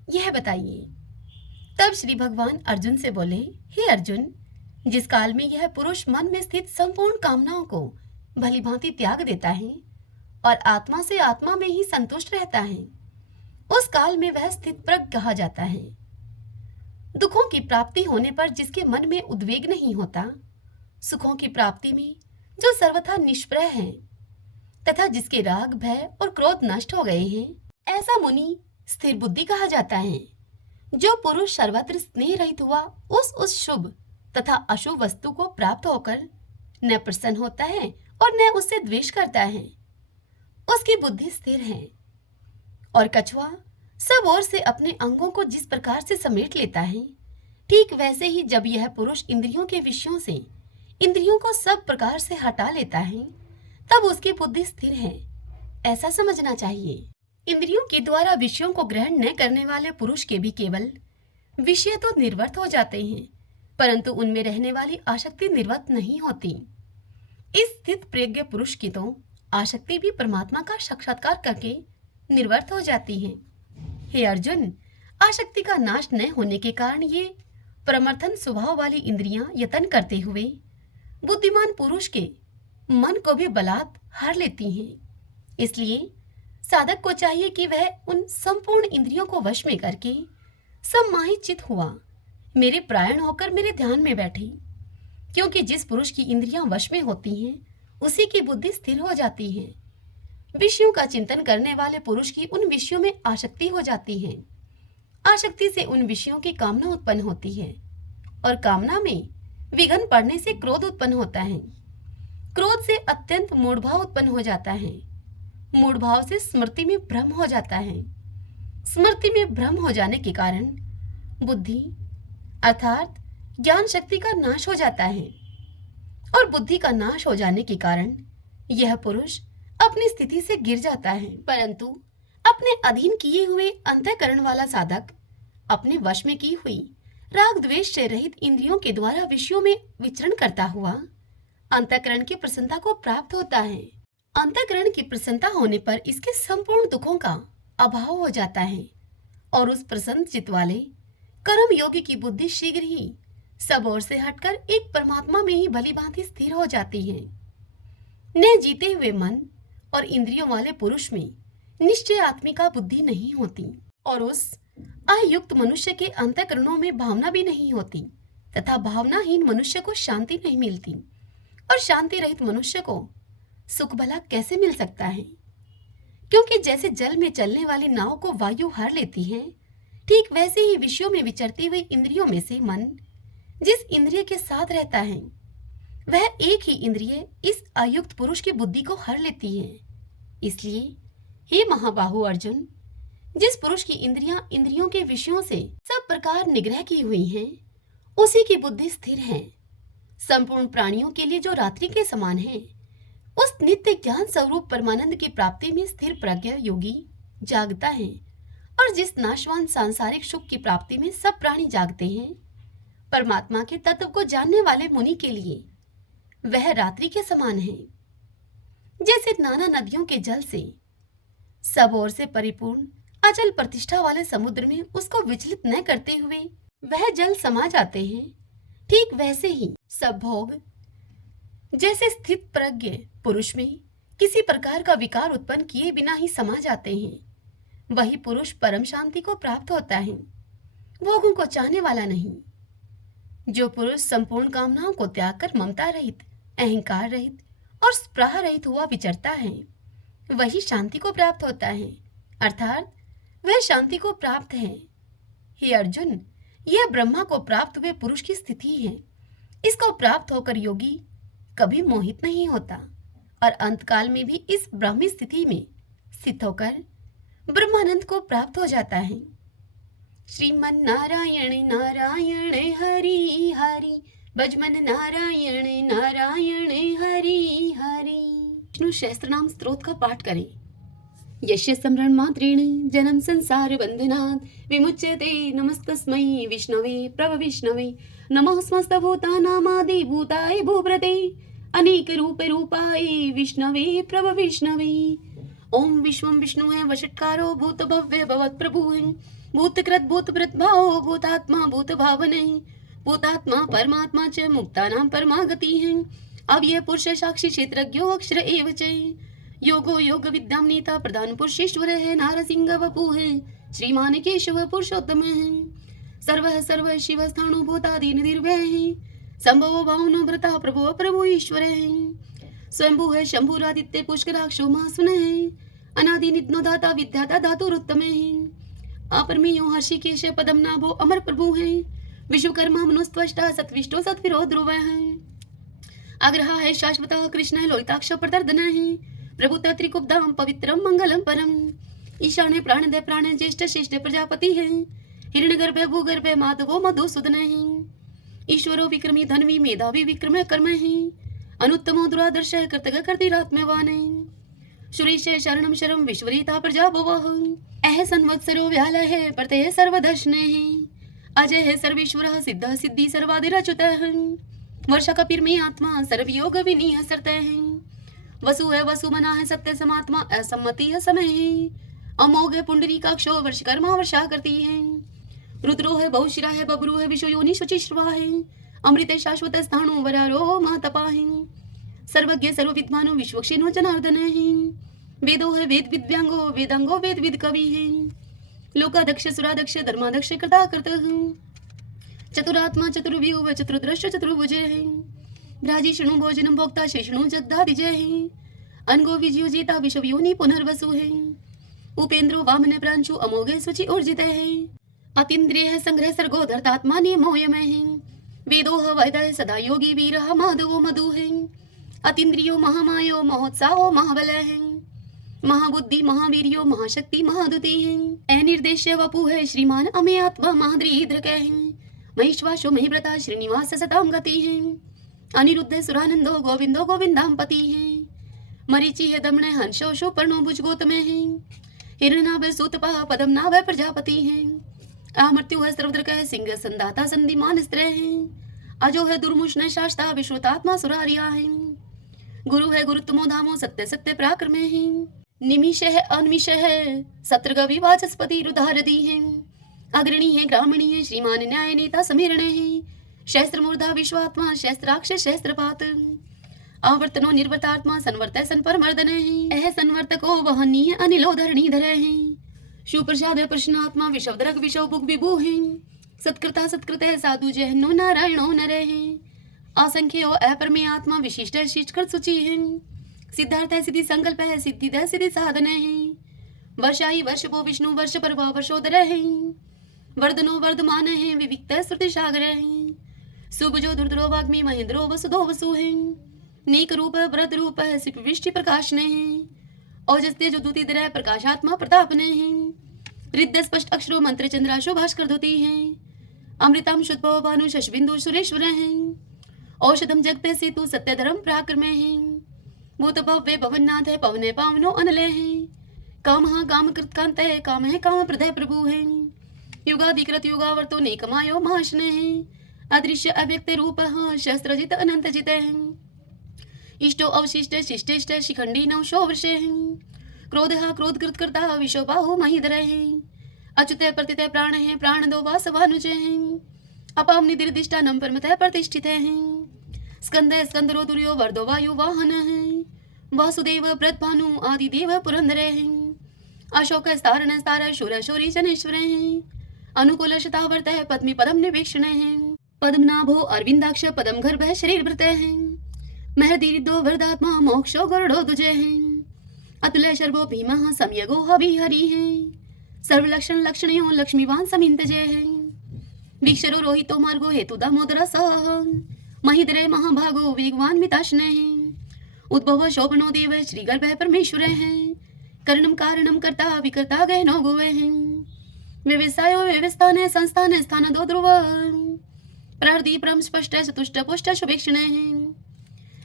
यह बताइए। तब श्री भगवान अर्जुन से बोले, हे अर्जुन, जिस काल में यह पुरुष मन में स्थित संपूर्ण कामनाओं को भली भांति त्याग देता है और आत्मा से आत्मा में ही संतुष्ट रहता है, उस काल में वह स्थित प्रज्ञ कहा जाता है। दुखों की प्राप्ति होने पर जिसके मन में उद्वेग नहीं होता, सुखों की प्राप्ति में जो सर्वथा निष्प्रय है, तथा जिसके राग, भय और क्रोध नष्ट हो गए हैं, ऐसा मुनि स्थिर बुद्धि कहा जाता है। जो पुरुष सर्वत्र स्नेह रहित हुआ उस शुभ तथा अशुभ वस्तु को प्राप्त होकर न प्रसन्न होता है और न उससे द्वेष करता है, उसकी बुद्धि स्थिर है। और कछुआ सब ओर से अपने अंगों को जिस प्रकार से समेट लेता है, ठीक वैसे ही जब यह पुरुष इंद्रियों के विषयों से इंद्रियों को सब प्रकार से हटा लेता है, तब उसकी बुद्धि स्थिर है, ऐसा समझना चाहिए। इंद्रियों के द्वारा विषयों को ग्रहण न करने वाले पुरुष के भी केवल विषय तो निर्वर्त हो जाते हैं, परंतु उनमें रहने वाली आसक्ति निर्वर्त नहीं होती। इस स्थित प्रज्ञ पुरुष की तो आसक्ति भी परमात्मा का साक्षात्कार करके निर्वर्त हो जाती है। हे अर्जुन, आसक्ति का नाश न होने के कारण ये प्रमथन स्वभाव वाली इंद्रियां यत्न करते हुए बुद्धिमान पुरुष के मन को भी बलात् हार लेती हैं। इसलिए साधक को चाहिए कि वह उन संपूर्ण इंद्रियों को वश में करके सम्माहित चित हुआ मेरे प्रायण होकर मेरे ध्यान में बैठे, क्योंकि जिस पुरुष की इंद्रियां वश में होती हैं उसी की बुद्धि स्थिर हो जाती है। विषयों का चिंतन करने वाले पुरुष की उन विषयों में आसक्ति हो जाती है। आसक्ति से उन विषयों की कामना उत्पन्न होती है और कामना में विघन पड़ने से क्रोध उत्पन्न होता है। क्रोध से अत्यंत मूढ़भाव उत्पन्न हो जाता है। मूढ़भाव से स्मृति में भ्रम हो जाता है। स्मृति में भ्रम हो जाने के कारण बुद्धि अर्थात ज्ञान शक्ति का नाश हो जाता है और बुद्धि का नाश हो जाने के कारण यह पुरुष अपनी स्थिति से गिर जाता है। परंतु अपने अधीन किए हुए अंतःकरण वाला साधक अपने वश में की हुई राग द्वेष से रहित इंद्रियों के द्वारा विषयों में विचरण करता हुआ अंतःकरण की प्रसन्नता को प्राप्त होता है। अंतःकरण की प्रसन्नता होने पर इसके संपूर्ण दुखों का अभाव हो जाता है और उस प्रसन्न चित्त वाले कर्म योगी की बुद्धि शीघ्र ही सब ओर से हटकर एक परमात्मा में ही भली भांति स्थिर हो जाती है। न जीते हुए मन और इंद्रियों वाले पुरुष में निश्चय आत्मिका बुद्धि नहीं होती और उस अयुक्त मनुष्य के अंतःकरणों में भावना भी नहीं होती तथा भावनाहीन मनुष्य को शांति नहीं मिलती और शांति रहित मनुष्य को सुख भला कैसे मिल सकता है। क्योंकि जैसे जल में चलने वाली नाव को वायु हर लेती है, ठीक वैसे ही विषयों में विचरती हुई इंद्रियों में से मन जिस इंद्रिय के साथ रहता है वह एक ही इंद्रिय इस अयुक्त पुरुष की बुद्धि को हर लेती है। इसलिए हे महाबाहु अर्जुन, जिस पुरुष की इंद्रियां इंद्रियों के विषयों से सब प्रकार निग्रह की हुई हैं, उसी की बुद्धि स्थिर है। संपूर्ण प्राणियों के लिए जो रात्रि के समान है, उस नित्य ज्ञान स्वरूप परमानंद की प्राप्ति में स्थिर प्रज्ञ योगी जागता है और जिस नाशवान सांसारिक सुख की प्राप्ति में सब प्राणी जागते हैं, परमात्मा के तत्व को जानने वाले मुनि के लिए वह रात्रि के समान है। जैसे नाना नदियों के जल से सब ओर से परिपूर्ण अचल प्रतिष्ठा वाले समुद्र में उसको विचलित न करते हुए वह जल समा जाते हैं, ठीक वैसे ही सब भोग जैसे स्थित प्रज्ञ पुरुष में किसी प्रकार का विकार उत्पन्न किए बिना ही समा जाते हैं, वही पुरुष परम शांति को प्राप्त होता है, भोगों को चाहने वाला नहीं। जो पुरुष संपूर्ण कामनाओं को त्याग कर ममता रहित, अहंकार रहित और स्पृहा रहित हुआ विचरता है, वही शांति को प्राप्त होता है, अर्थात वह शांति को प्राप्त है। हे अर्जुन, यह ब्रह्मा को प्राप्त हुए पुरुष की स्थिति है। इसको प्राप्त होकर योगी कभी मोहित नहीं होता और अंतकाल में भी इस ब्राह्मी स्थिति में स्थित होकर ब्रह्मानंद को प्राप्त हो जाता है। श्रीमन नारायण नारायण हरि हरि, भजमन नारायण नारायण हरि हरि। विष्णु सहस्त्र नाम स्तोत्र का पाठ करें। यस्य स्मरण मात्रेण जन्म संसार बंधनात् विमुच्यते। नमस्तस्मै विष्णवे प्रभ विष्णवे, नमः समस्त भूतानामादि भूताय भूभृते, अनेक रूपे रूपाय विष्णवे प्रभ विष्णवे। ओम विश्वं विष्णुः वषट्कारो भूत भव्य भवत् प्रभुः, भूतकृत भूतभृत भावो भूतात्मा भूत भावने, भूतात्मा परमात्मा च मुक्तानां परमागति है। अव्यय पुरुष साक्षी क्षेत्रज्ञो अक्षर एव च, योगो योग विद्याम नेता प्रधान पुरुषेश्वर है, नारसिंह वपु है, श्रीमान केशव पुरुषोत्तम है। सर्व शिव स्थाणु भूतादि निर्भय है, संभव भावनो भ्रता प्रभु प्रभु ईश्वर है। स्वयंभू है शंभुरादित्य पुष्कराक्षो महासुन है, अनादि नित्नो दाता विद्याता धातुरुत्तम है, अपरमेयो हर्षिकेश पदम नाभो अमर प्रभु है, विश्वकर्मा मनुस्त्वष्टा सत्विष्टो सत्विरो ध्रुव है, आग्रह है शाश्वत कृष्ण लोहिताक्ष प्रदर्दन है, प्रभुत त्रिकुब्धाम पवित्रम मंगलम परम, ईशाने प्राणदय प्राण ज्येष्ठ श्रेष्ठ प्रजापति है, हिरण्यगर्भ भूगर्भ माधवो मधुसूदन है, ईश्वरो विक्रमी धनवी मेधावी विक्रम कर्म है, अनुत्तमो दुरादर्श कृतज्ञ कर्तिरात्मवान है, सुरेश शरणम शरम विश्वरीता प्रजा भवः, अह संवत्सरो व्याल है प्रत्यय सर्वदर्शन है, अजय है सर्वेश्वर सिद्ध सिद्धि सर्वादिरच्युत है, वर्षा कपिर में आत्मा सर्वयोग विनीय सरत है, वसु है वसु मना है सत्य समात्मा असम्मति है समय है, अमोघ है पुंडरी काक्षो वर्षकर्मा वर्षा करती है, रुद्रो है बहुशिरा है बबरू है विश्व योनि शुचि श्रवा है, अमृत है शाश्वत स्थाणु वरारो महातपा है, सर्वज्ञ सर्व विद्वानो विश्वक्षिणो जनार्दन है, वेदो है वेद विद्यांगो वेदांगो वेद विद कवि है, लोकादक्ष सुरादक्ष धर्मादक्ष कृता कृत है, चतुरात्मा चतुर्व्यूह चतुर्दृश्य चतुर्भुज है, राजिष्णु भोजनम भोक्ता शेषणु जगदादिजय है, अनगो विजयोजिता विश्व योनि पुनर्वसु है, उपेंद्रो वामन प्रांशु अमोघे सुचि ऊर्जित है, अतीन्द्रिय है संग्रह सर्गो धर्तात्मा नियमोयमय है, वेदो है वैद है सदा योगी वीर माधवो मधु है, अतीन्द्रियो महामायो महोत्साहो महाबल है, महाबुद्धि महावीर्यो महाशक्ति महादुति है, अनिर्देश्य वपु है श्रीमान अमे आत्मा महाद्रीद्रक है, महिश्वासो महिव्रता श्रीनिवास सताम गति है, अनिरुद्ध सुरानंदो गोविंदो गोविंदाम है, मरीचि है दमन हंसो शोपर्णो भुजगोतम है, हिरणाभ सूतपा पदम नाभ प्रजापति है, अमृत्यु है सर्वद्रक है सिंह संदाता संधिमान स्त्र है, अजो है दुर्मुष्ण शास्ता विश्वतात्मा सुरारिया है, गुरु है गुरुत्तमो धामो सत्य सत्य पराक्रम है, निमिष है अनिमिष है सत्रगवि वाचस्पति रुधारदी है, अग्रणी है ग्रामणी है श्रीमान न्याय नेता समीरण है, शस्त्र मूर्धा विश्वात्मा शस्त्राक्ष शस्त्रपात, आवर्तनो निर्वर्तात्मा संवर्त संपर मर्दन है, अह संवर्तको वहनीय अनिलो धरणी धर है, सुप्रसाद प्रश्नात्मा विषवदरक विषव भुग विभु है, सत्कृता सत्कृत साधु जहनो नारायणो नर है, असंख्यो अपरमे आत्मा विशिष्ट शिष्टकृत सूचि है, सिद्धार्थ सिद्धि संकल्प है सिद्धि सिद्धि साधन है, वर्षाई वर्षभो विष्णु वर्ष परवा वर्षोदर है, वर्धनो वर्धमान है विविक्त श्रुति सागर है, सुभजो दुर्धरो वाग्मी महेंद्रो वसुधो वसु है, नीक रूप व्रत रूप है सिप विष्टि प्रकाश ने है, औजस्ते जो दूती दर प्रकाशात्मा प्रताप ने है, रिद्ध स्पष्ट अक्षरो मंत्र चंद्राशो भास्कर धोती है, अमृतम शुद्ध भानु शशबिंदु सुरेश्वर है, औषधम जगते सेतु सत्य धर्म पराक्रम है, भूत भव्य भवननाथ है पवन पावनो अनलय है, काम काम कृतकांत है काम है काम प्रदय प्रभु है, युगाधिकृत युगावर्तो नेकमायो महाशन है, अदृश्य अव्यक्त रूप शस्त्रजित अनंत जित है, इष्टो अवशिष्ट शिष्टेष्ट शिखंडी नवशो वर्ष है, क्रोध क्रोधकृत करता विश्व बाहु महिधर है, अच्युत प्रतित प्राण है प्राण दो वासवानुज है, अपाम निदिर्दिष्टा नम परमतः प्रतिष्ठित है, स्कंद स्कंदरो दुर्यो वर्दो वायु वाहन है, वासुदेव प्रतभानु आदि देव पुरंदर है, अशोक स्तारण स्तार शूर शौरी जनेश्वर है, अनुकूल शतावर्त है पद्मी पदम निवेक्षण है, पद्मनाभो अरविंदाक्ष पदम गर्भ शरीर भृत है, महदीरिदो वरदात्मा मोक्षो गरुड़ो दुजय है, अतुल शर्वो भीमः समयगो हवि हरि है, सर्वलक्षण लक्षणयो लक्ष्मीवान समिंत जय है, वीक्षरो रोहितो मार्गो हेतु दामोदर सह, महिधरे महाभागो वेगवान मिताशने है, उद्भव शोभनो देव श्रीगर्भ परमेश्वर है, कर्णम कारणम कर्ता विकर्ता गहनो गोवे है, व्यवसायो व्यवस्थान संस्थान स्थान दो ध्रुव, प्रार्दी परम स्पष्ट चतुष्ट पुष्ट शुभेक्षण है,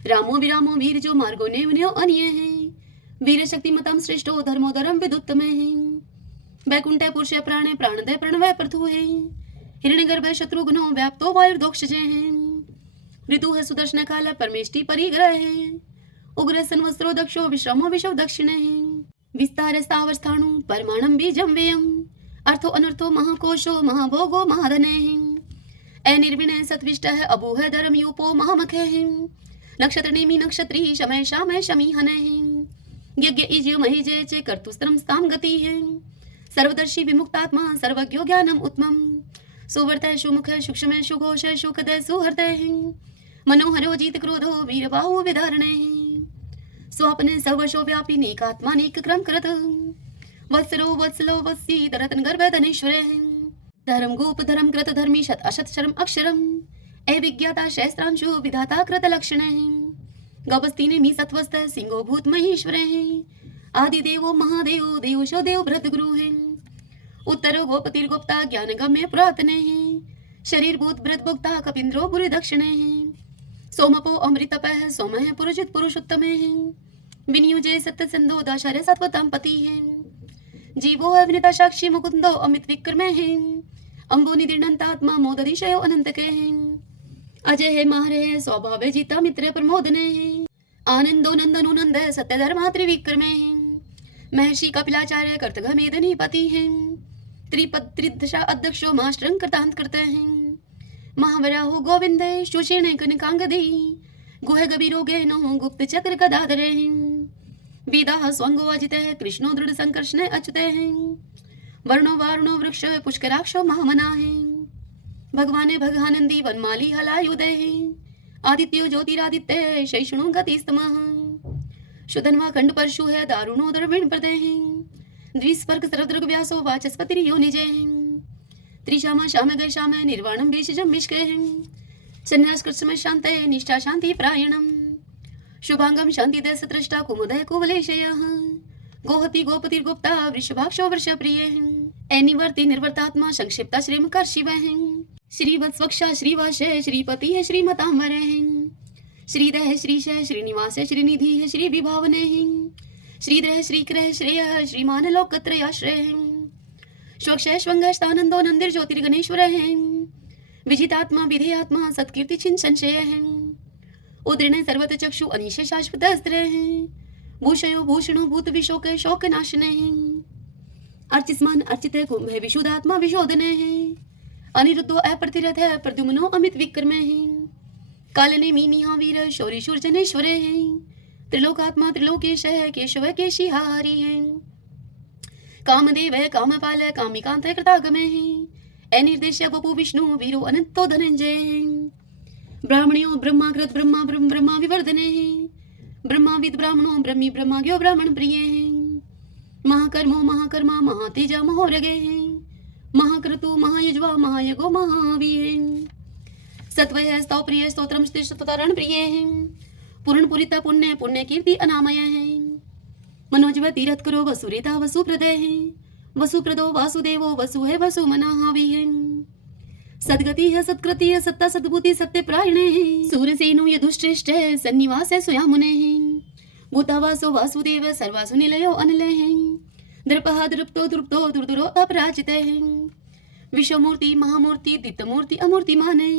रामो विरामो वीर जो मार्गो नेवन्यो अन्य है, वीर शक्ति मतम श्रेष्ठो धर्मो धर्म विदुत्तम है, वैकुंठ पुरुष प्राणे प्राणदय प्रणवय प्रथु है, हिरण्यगर्भ शत्रुघ्नो व्याप्तो वायुर्दोक्षज है, ऋतु है सुदर्शन काल परमेष्टि परिग्रह है, उग्र संवत्सरो दक्षो विश्रमो विश्व दक्षिण है, विस्तार स्थावर स्थाणु परमाणम बीजम व्ययम, अर्थो अनर्थो महाकोशो महाभोगो महाधन है, अनिर्विणय सत्विष्ट है अभू है धर्म यूपो महामख है, नक्षत्र नेमि नक्षत्री शमय शामय शमी हन है, यज्ञ इज्य महीजय चे कर्तुस्त्रम स्ताम गति है, सर्वदर्शी विमुक्तात्मा सर्वज्ञो ज्ञानम उत्तमम, सुवर्त सुमुख सूक्ष्म सुघोष सुखद सुहृदय है, मनोहरो जीत क्रोधो वीरबाहु विधारण है, स्वापने सर्वशो व्यापी नेकात्मानेक क्रम करत वत्सलो वत्सलो वत्सी दरतन गर्भ धनेश्वरे धर्म गोप धर्म कृत धर्मी शत अशत शरम अक्षरम ए विज्ञाता शस्त्रांशु विधाता कृत लक्षण गवस्ती ने मी सत्वस्त सिंहो भूत महेश्वरे आदि देवो महादेव देवशो देव भ्रत गुरु है उत्तरो गोपतिर गुप्ता ज्ञान गम्य पुरातन है शरीर भूत भ्रत भुक्ता कपिंद्रो बुरी दक्षिण है सोमपो अमृतप है सोम है पुरुषित पुरुषोत्तम है विनियोजय सत्य सिंधो दाशर्य सत्वतम पति है जीवो है विनिता साक्षी मुकुंदो अमित विक्रम है अंबो निदिर्णंतात्मा मोदधिशयो अनंत के हैं अजय है मार है स्वभाव है जीता मित्र प्रमोदने है आनंदो नंदनो नंद सत्य धर्मा त्रिविक्रम है महर्षि कपिलाचार्य कर्तघ मेदनी पति हैं त्रिपद त्रिदशा अध्यक्षो मास्टरं कृतांत करते हैं महावराहो गोविंद सुषेण कनकांगदी गुह गबीरो गहनो गुप्त चक्र गदाधरे वेदा स्वंगो अजित कृष्णो दृढ़ संकर्षण अच्युत हैं वर्णो वारुणो वृक्ष पुष्कराक्षो महामना है भगवान भगानंदी वनमाली हलायुदय है आदित्यो ज्योतिरादित्य शैषणो गतिस्तमः शुधन्वा खंड परशु है दारुणो द्रविण प्रदय है द्विस्पर्ग सरदृग व्यासो वाचस्पति योनिजय है त्रिशामा श्याम गय श्याम निर्वाणम भेषजम मिष्क है संन्यास कृष्ण शांत निष्ठा शांति प्रायणम शुभांगम शांति दय सत्रष्टा कुमुदय कुवलेशय गोहति गोपति गुप्ता वृषभाक्षो वृष प्रिय है निवर्ति निर्वर्तात्मा संक्षिप्ता श्रीमकर शिव है श्रीवत्स्वक्षा श्रीवास श्रीपति है श्रीमतांबर है श्रीदय श्रीश श्रीनिवास श्रीनिधि है श्री विभावने है श्रीद्रह श्रीक्रह श्रेय श्रीमान लोकत्रयाश्रय स्वक्षय स्वंगस्तानंदो नंदिर ज्योतिर्गणेश्वर है विजितात्मा विधेयात्मा सत्कीर्ति छिन संशय है उदृण सर्वत चक्षु अनिश शाश्वत अस्त्र है भूषयो भूषणो भूत विशोक शोक नाशने है अर्चिस्मान अर्चित कुंभ है विशुद्धात्मा विशोधने है अनिरुद्धो अप्रतिरथ है प्रद्युम्नो अमित विक्रम है कालने मीनिहा वीर शौरी शूर्जनेश्वरे है त्रिलोकात्मा त्रिलोकेश है केशव केशिहारी है कामदेव है कामपाल कामिकांत कृतागमे है निर्देश्य बपु विष्णु वीरो अनंतो धनंजय है ब्राह्मणियो ब्रह्माकृत ब्रह्मा ब्रह्म ब्रह्मा विवर्धने है ब्रह्माविद ब्राह्मणो ब्रह्मी ब्रह्माज्ञो ब्राह्मण प्रिय है महाकर्मो महाकर्मा महातेजा महोरगे है महाक्रतु महायज्वा महायगो महावी है सत्वय स्तव प्रिय स्तोत्रम स्तोतारण प्रिय है पूर्ण पुरिता पुण्य पुण्य कीर्ति अनामय है मनोजव तीरथ करो वसुरेता वसुप्रदय है वसुप्रदो वासुदेवो वसु है वसु मना हावी है सदगति है सत्कृति है सत्ता सद्भूति सत्य प्रायण है सूरसेनो यदुश्रेष्ठ है सन्निवास है स्वयामुने है भूतावासो वासुदेव सर्वासु निलयो अनिलय है द्रपहा द्रुप्तो द्रुप्तो दुर्दुरो अपराजित है विश्वमूर्ति महामूर्ति दीप्तमूर्ति अमूर्तिमान है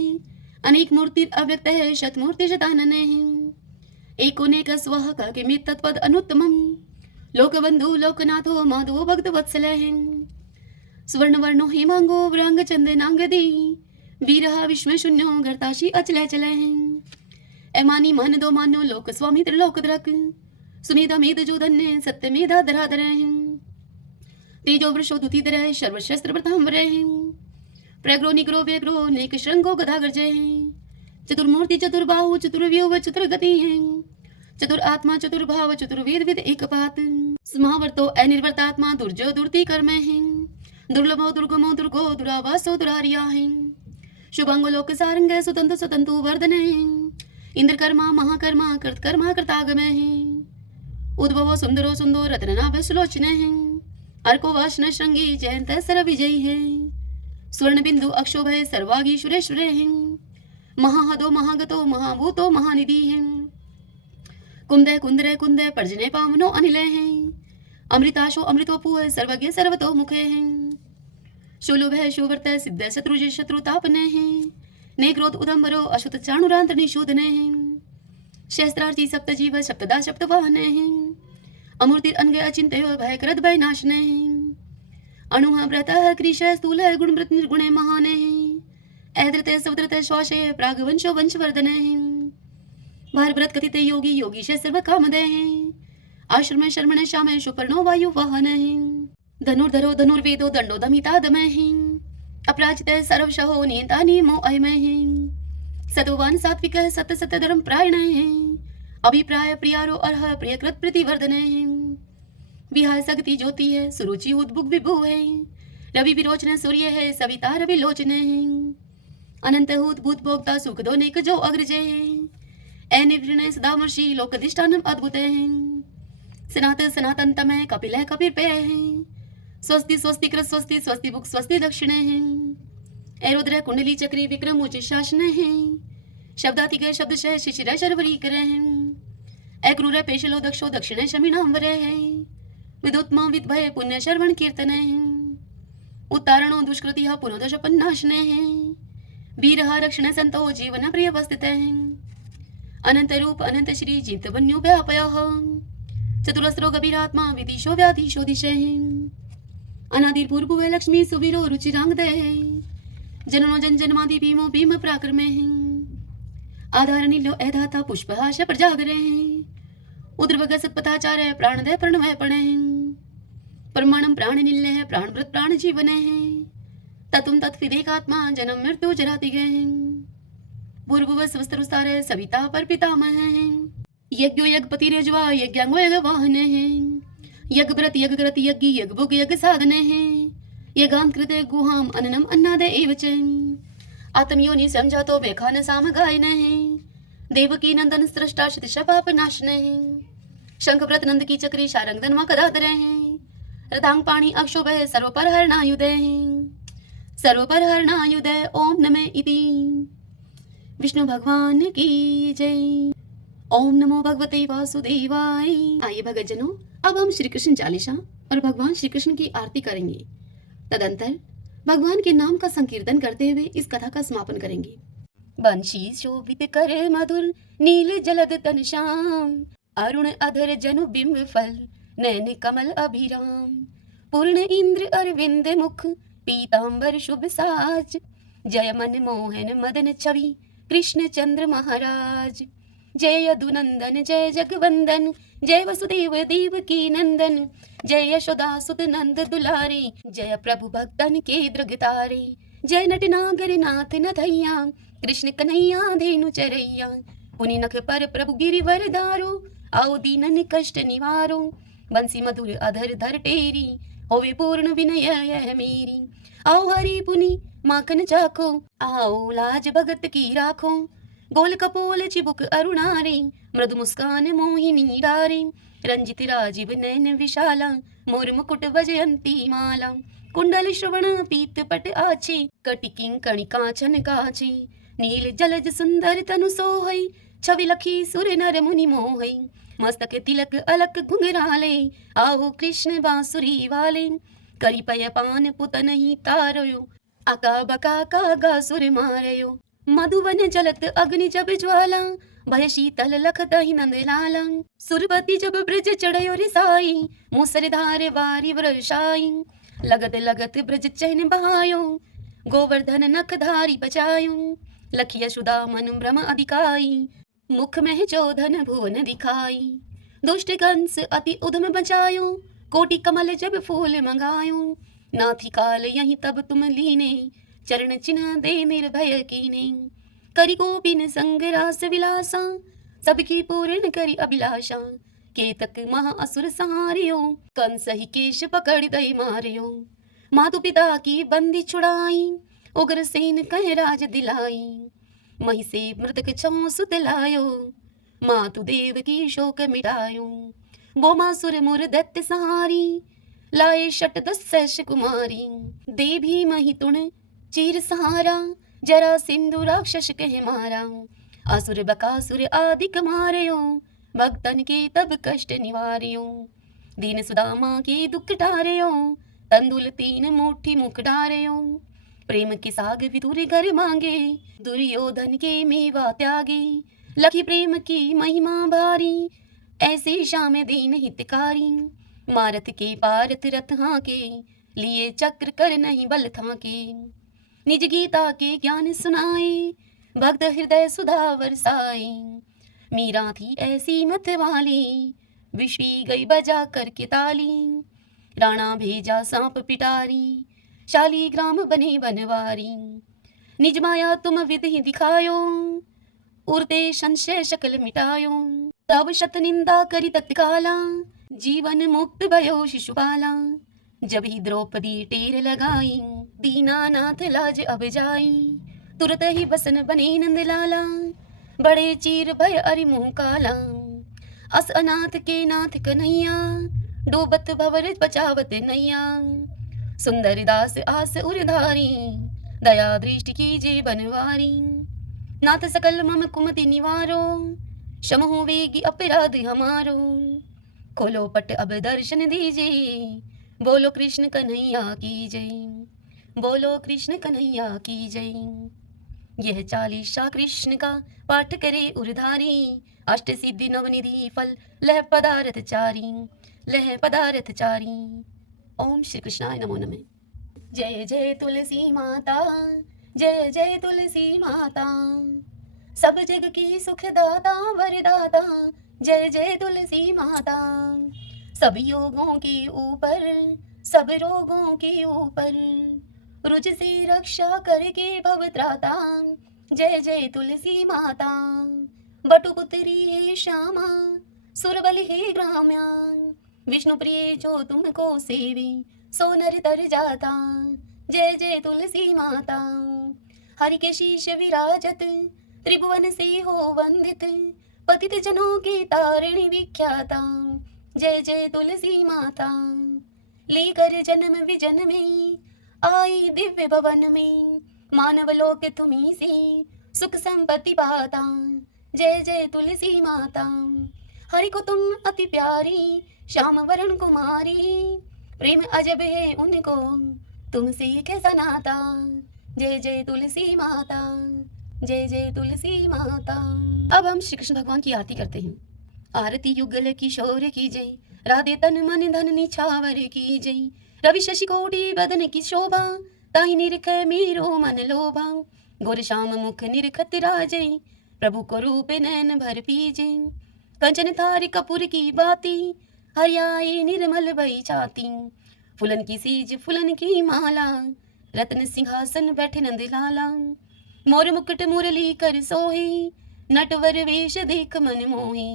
अनेक मूर्ति अव्यक्त है शतमूर्ति शतानन है एकोनेक स्वः किमित तत्पद अनुत्तमम लोकबंधु लोकनाथो माधवो भक्त वत्सल है स्वर्ण वर्णो हेमांगो व्रांग चंदनांगदी वीरहा विश्व शून्यो गर्ताशी अचल चल है एमानी मन दो मानो लोक स्वामी त्रिलोक द्रक सुमेधा मेध जो धन्य सत्य मेधा धराधर है तेजो वृषो दुतिधर है सर्वशस्त्र प्रतांबर है प्रग्रो निग्रो व्यग्रो नेक श्रृंगो गदागर जय है चतुर्मूर्ति चतुर्बाहु चतुर्व्यूह चतुर्गति है चतुर आत्मा चतुर्भाव चतुर्वेद विद एकपात समावर्तो अनिर्वर्तात्मा दुर्जो दुर्ति कर्म है दुर्लभो दुर्गमो दुर्गो दुरावासो दुरारिया है शुभांगो लोक सारंग स्वतंत्र स्वतंतु वर्धन है इंद्र कर्मा महाकर्मा कृतकर्मा कृतागम है उद्भवो सुंदरो सुंदो रत्ननाभ सुलोचन है अर्को वासन श्रृंगी जयंत सर विजयी है स्वर्ण बिंदु अक्षोभ है सर्वागी सुरेश्वर है महाहदो महागतो महाभूतो महानिधि है कुंदय कुंदरय कुंदय पर्जने पावनो अनिलय है अमृताशो अमृतोपु है सर्वज्ञ सर्वतो मुखे है शुलुभ है शुवर्त सिद्ध शत्रुज शत्रुतापने है नेक्रोध उदम्बरो अशुत चाणुरांत निशोधने है शस्त्रार्थी सप्त जीव सप्तदा सप्तवाहन है अमूर्ति अनग अचिंत्य भयकृत भय नाशने है अणुः व्रतः कृश स्थूल गुणवृत निर्गुणे महाने है ऐद्रत सवद्रत श्वासे प्रागवंशो वंशवर्धन है भारव्रत कथित योगी योगीश सर्व कामदय है आश्रम शर्मण श्याम सुपर्णो वायु वाहन है धनुर्धरो धनुर्वेदो दंडो दमिता दमय है अपराजित सर्वशहो नियंता नियमो अयमय है सतोवान सात्विक सत्य सत्य धर्म प्रायण है अभिप्राय प्रियारो अर्ह प्रियकृत प्रतिवर्धन है। विहाय सगति ज्योति है, सुरुचि उद्भुग विभु है। रवि विरोचन सूर्य है, सविता रवि लोचन है। अनंत हूत भूत भोक्ता सुख दोनिक जो अग्रज है। निर्णय सदामर्षि लोकधिष्ठानम अद्भुत है। सनातन तमय कपिल है, कपिर पे है। स्वस्ति स्वस्ति कृत स्वस्ति स्वस्ति भुक स्वस्ति दक्षिण है। रुद्र कुंडली चक्री विक्रम उच्च शासन है। शब्दातिक शब्द शय शिशिर शर्वरी करे हैं। क्रूर पेशलो दक्षो दक्षिण शमीनांबर है। विदुत्मा विद्भय पुण्य शर्वण कीर्तन है। उत्तारणो दुष्कृति पुनोदश पन्नाशने है। वीर रक्षण संतो जीवन प्रिय वस्तित है। अनंत रूप अनंत श्री जीत वन्यो व्यापय। चतुरस्रो गभीरात्मा विदिशो व्याधीशो दिशे। अनादिर्पूर्व लक्ष्मी सुवीरो रुचिरांगद है। जननो जन जन्मादि भीमो भीम पराक्रमे है। आधार नीलो ऐधाता पुष्पहाश प्रजागर है। उद्रवग सत्पथाचार्य प्राणदय प्रणवय पणे। परमाणम प्राण निल्य है, प्राणव्रत प्राण जीवन है। ततुम तत्विदेकात्मा जन्म मृत्यु जराति गए। पूर्व स्वस्तरुस्तार सविता पर पितामह है। यज्ञो यज्ञपति रेजवा यज्ञांगो यज्ञ वाहन है। यज्ञ व्रत यज्ञ कृत यज्ञ यज्ञ भोग यज्ञ साधन है। यज्ञांत कृत गुहाम अन्नम अन्नाद एव च। आत्मयोनि समझातो वेखान साम गायन है। देवकी नंदन सृष्टा शितिश पाप नाशन है। शंख व्रत नंद की चक्री शारंग धनमा कदाधर है। रतांग पाणी अक्षोभ है, सर्वपर हरणायुधय है। सर्वपर हरणायुधय ओम नमः इति। विष्णु भगवान की जय। ओम नमो भगवते वासुदेवाय। आइए भगतजनों, अब हम श्री कृष्ण चालीसा और भगवान श्री कृष्ण की आरती करेंगे। तदंतर भगवान के नाम का संकीर्तन करते हुए इस कथा का समापन करेंगे। बंशी शोभित कर मधुर नील जलद तन श्याम। अरुण अधर जनु बिंब फल नैन कमल अभिराम। पूर्ण इंद्र अरविंद मुख पीतांबर शुभ साज। जय मन मोहन मदन छवि कृष्ण चंद्र महाराज। जय यदुनंदन जय जगवंदन जय वसुदेव देवकी नंदन। जय यशोदा सुत नंद दुलारे जय प्रभु भक्तन के दृगतारे। जय नटनागर नाथ नथैया कृष्ण कन्हैया धेनु चरैया। पुनि नख पर प्रभु गिरिवर धारो आओ दीनन कष्ट निवारो। बंसी मधुर अधर धर टेरी होवे पूर्ण विनय यह मेरी। आओ हरि पुनि माखन चाखो आओ लाज भगत की राखो। गोल कपोल चिबुक अरुणारे मृदु मुस्कान मोहिनी डारे। रंजित राजीव नयन विशाला मोर मुकुट वजयंती माला। कुंडल श्रवण पीत पट आछे कटिकिं कणिका छन काछे। नील जलज सुंदर तनु सोहै छवि लखी सुर नर मुनि मोहै। मस्तक तिलक अलक घुंघराले आओ कृष्ण बांसुरी वाले। करी पय पान पुतन ही तारयो आका बका कागा सुर मारयो। मधुवन जलत अग्नि जब ज्वाला भय शीतल लखत ही नंद लाला। सुरपति जब ब्रज चढ़यो रिसाई मूसरधार वारी वर्षाई। लगत लगत ब्रज चैन बहायो गोवर्धन नख धारी बचायो। लखी यशोदा मन भ्रम अधिकाई मुख में चोधन भुवन दिखाई। दुष्ट कंस अति उधम बचायो कोटि कमल जब फूल मंगायो। नाथी काल यही तब तुम लीने चरण चिन्ह दे निर्भय कीने। करि गोपिन संग रास विलासा सबकी पूर्ण करि अभिलाषा। केतक महा असुर सहारियो कंस ही केश पकड़ दई मारियो। मातु पिता की बंदी छुड़ाई उग्र सेन कह राज दिलाई। मही से मृतक छौ सुत लायो मातु देव की शोक मिटायो। गोमासुर मुर दैत्य सहारी लाए शट दस कुमारी। दे भी मही तुण चीर सहारा जरा सिंधु राक्षस कह मारा। असुर बकासुर आदिक मारयो भक्तन के तब कष्ट निवार्यो। दीन सुदामा के दुख टारयो तंदुल तीन मुट्ठी मुख डारयो। प्रेम की साग विदुर घर मांगे दुर्योधन के मेवा त्यागे। लखी प्रेम की महिमा भारी ऐसे श्याम दीन हितकारी। मारत के पारत रथ हाके लिए चक्र कर नहीं बल थाके। निज गीता के ज्ञान सुनाए भक्त हृदय सुधा बरसाए। मीरा थी ऐसी मत वाली विश्वी गई बजा करके ताली। राणा भेजा सांप पिटारी शाली ग्राम बने बनवारी। निज माया तुम विधि दिखायो उड़ते संशय शकल मिटायो। तब शत निंदा करी तत्काला, जीवन मुक्त भयो शिशुपाला। जब ही द्रौपदी टेर लगाई, दीनानाथ लाज अब जाई। तुरत ही बसन बने नंदलाला, बड़े चीर भय अरि मुँह काला। अस अनाथ के नाथ कन्हैया, डूबत भवर बचावत नैया। सुंदर दास आस उरधारी, दया दृष्टि कीजे बनवारी। नाथ सकल मम कुमति निवारो, क्षमहु वेगी अपराध हमारो। खोलो पट अब दर्शन दीजिए, बोलो कृष्ण कन्हैया की जय। बोलो कृष्ण कन्हैया की जय। यह चालीसा कृष्ण का पाठ करे उरधारी, अष्ट सिद्धि नवनिधि फल लह पदार्थ चारी। लह पदार्थ चारी। ओम श्री कृष्णाय नमो नमः। जय जय तुलसी माता, जय जय तुलसी माता। सब जग की सुखदाता वरदाता, जय जय तुलसी माता। सब योगों के ऊपर, सब रोगों के ऊपर, रुज से रक्षा करके भव त्राता, जय जय तुलसी माता। बटुपुत्री हे श्यामा, सुरबल हे ग्राम्या। विष्णु प्रिय जो तुमको सेवे, सो नर तर जाता, जय जय तुलसी माता। हरि के शीश विराजत, त्रिभुवन से हो वंदित, पतित जनों की तारिणी विख्याता, जय जय तुलसी माता। लेकर जन्म विजन में, आई दिव्य भवन में, मानव लोक तुम्ही से सुख संपत्ति पाता, जय जय तुलसी माता। हरि को तुम अति प्यारी, श्याम वरण कुमारी। प्रेम अजब है उनको, तुमसे कैसा नाता, जय जय तुलसी माता। जय जय तुलसी माता। अब हम श्री कृष्ण भगवान की आरती करते हैं। आरती युगल किशोर की जय, राधे तन मन धन निछावर की जय। रवि शशि कोटि बदन की शोभा, ताई निरख मेरो मन लोभा। गोर श्याम मुख निरखत राजय, प्रभु को रूप नैन भर पीजे। कंचन थार कपूर की बाती, हरियाई निर्मल भई छाती। फुलन की सीज फुलन की माला, रत्न सिंहासन बैठे नंद लाला। मोर मुकुट मुरली कर सोहे, नटवर वेश देख मन मोहे।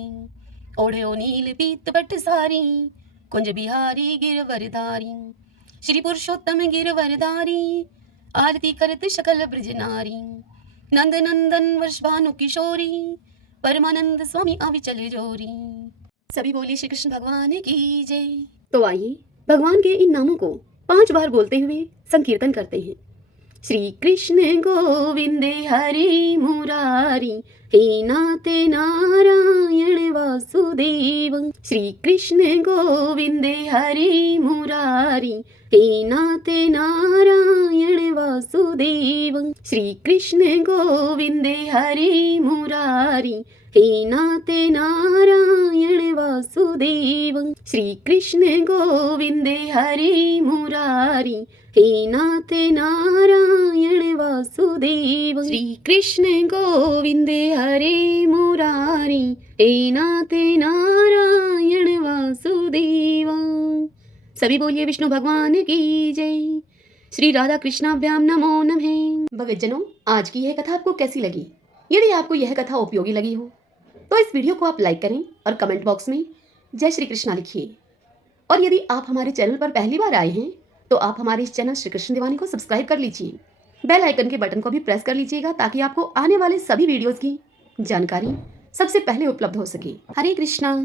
ओढ़ो नील पीत बट सारी, कुंज बिहारी गिरवरधारी। श्री पुरुषोत्तम गिरवरधारी, आरती करत सकल ब्रज नारी। नंद नंदन वर्षभानु किशोरी, परमानंद स्वामी अविचल जोरी। सभी बोलिए श्री कृष्ण भगवान की जय। तो आइए भगवान के इन नामों को 5 बार बोलते हुए संकीर्तन करते हैं। श्री कृष्ण गोविंद हरि मुरारी, हे नाथ नारायण वासुदेव। श्री कृष्ण गोविंद हरि मुरारी, हे नाथ नारायण वासुदेव। श्री कृष्ण गोविंद हरि मुरारी, हे नाथ नारायण वासुदेव। श्री कृष्ण गोविंद हरि मुरारी, हे नाथ नारायण वासुदेव। श्री कृष्ण गोविंद हरि मुरारी, हे नाथ नारायण वासुदेव। सभी बोलिए विष्णु भगवान की जय। श्री राधा कृष्णाभ्याम नमो नमः। भक्तजनों, आज की यह कथा आपको कैसी लगी? यदि आपको यह कथा उपयोगी लगी हो तो इस वीडियो को आप लाइक करें और कमेंट बॉक्स में जय श्री कृष्णा लिखिए। और यदि आप हमारे चैनल पर पहली बार आए हैं तो आप हमारे इस चैनल श्री कृष्ण दीवानी को सब्सक्राइब कर लीजिए। बेल आइकन के बटन को भी प्रेस कर लीजिएगा ताकि आपको आने वाले सभी वीडियोस की जानकारी सबसे पहले उपलब्ध हो सके। हरे कृष्णा।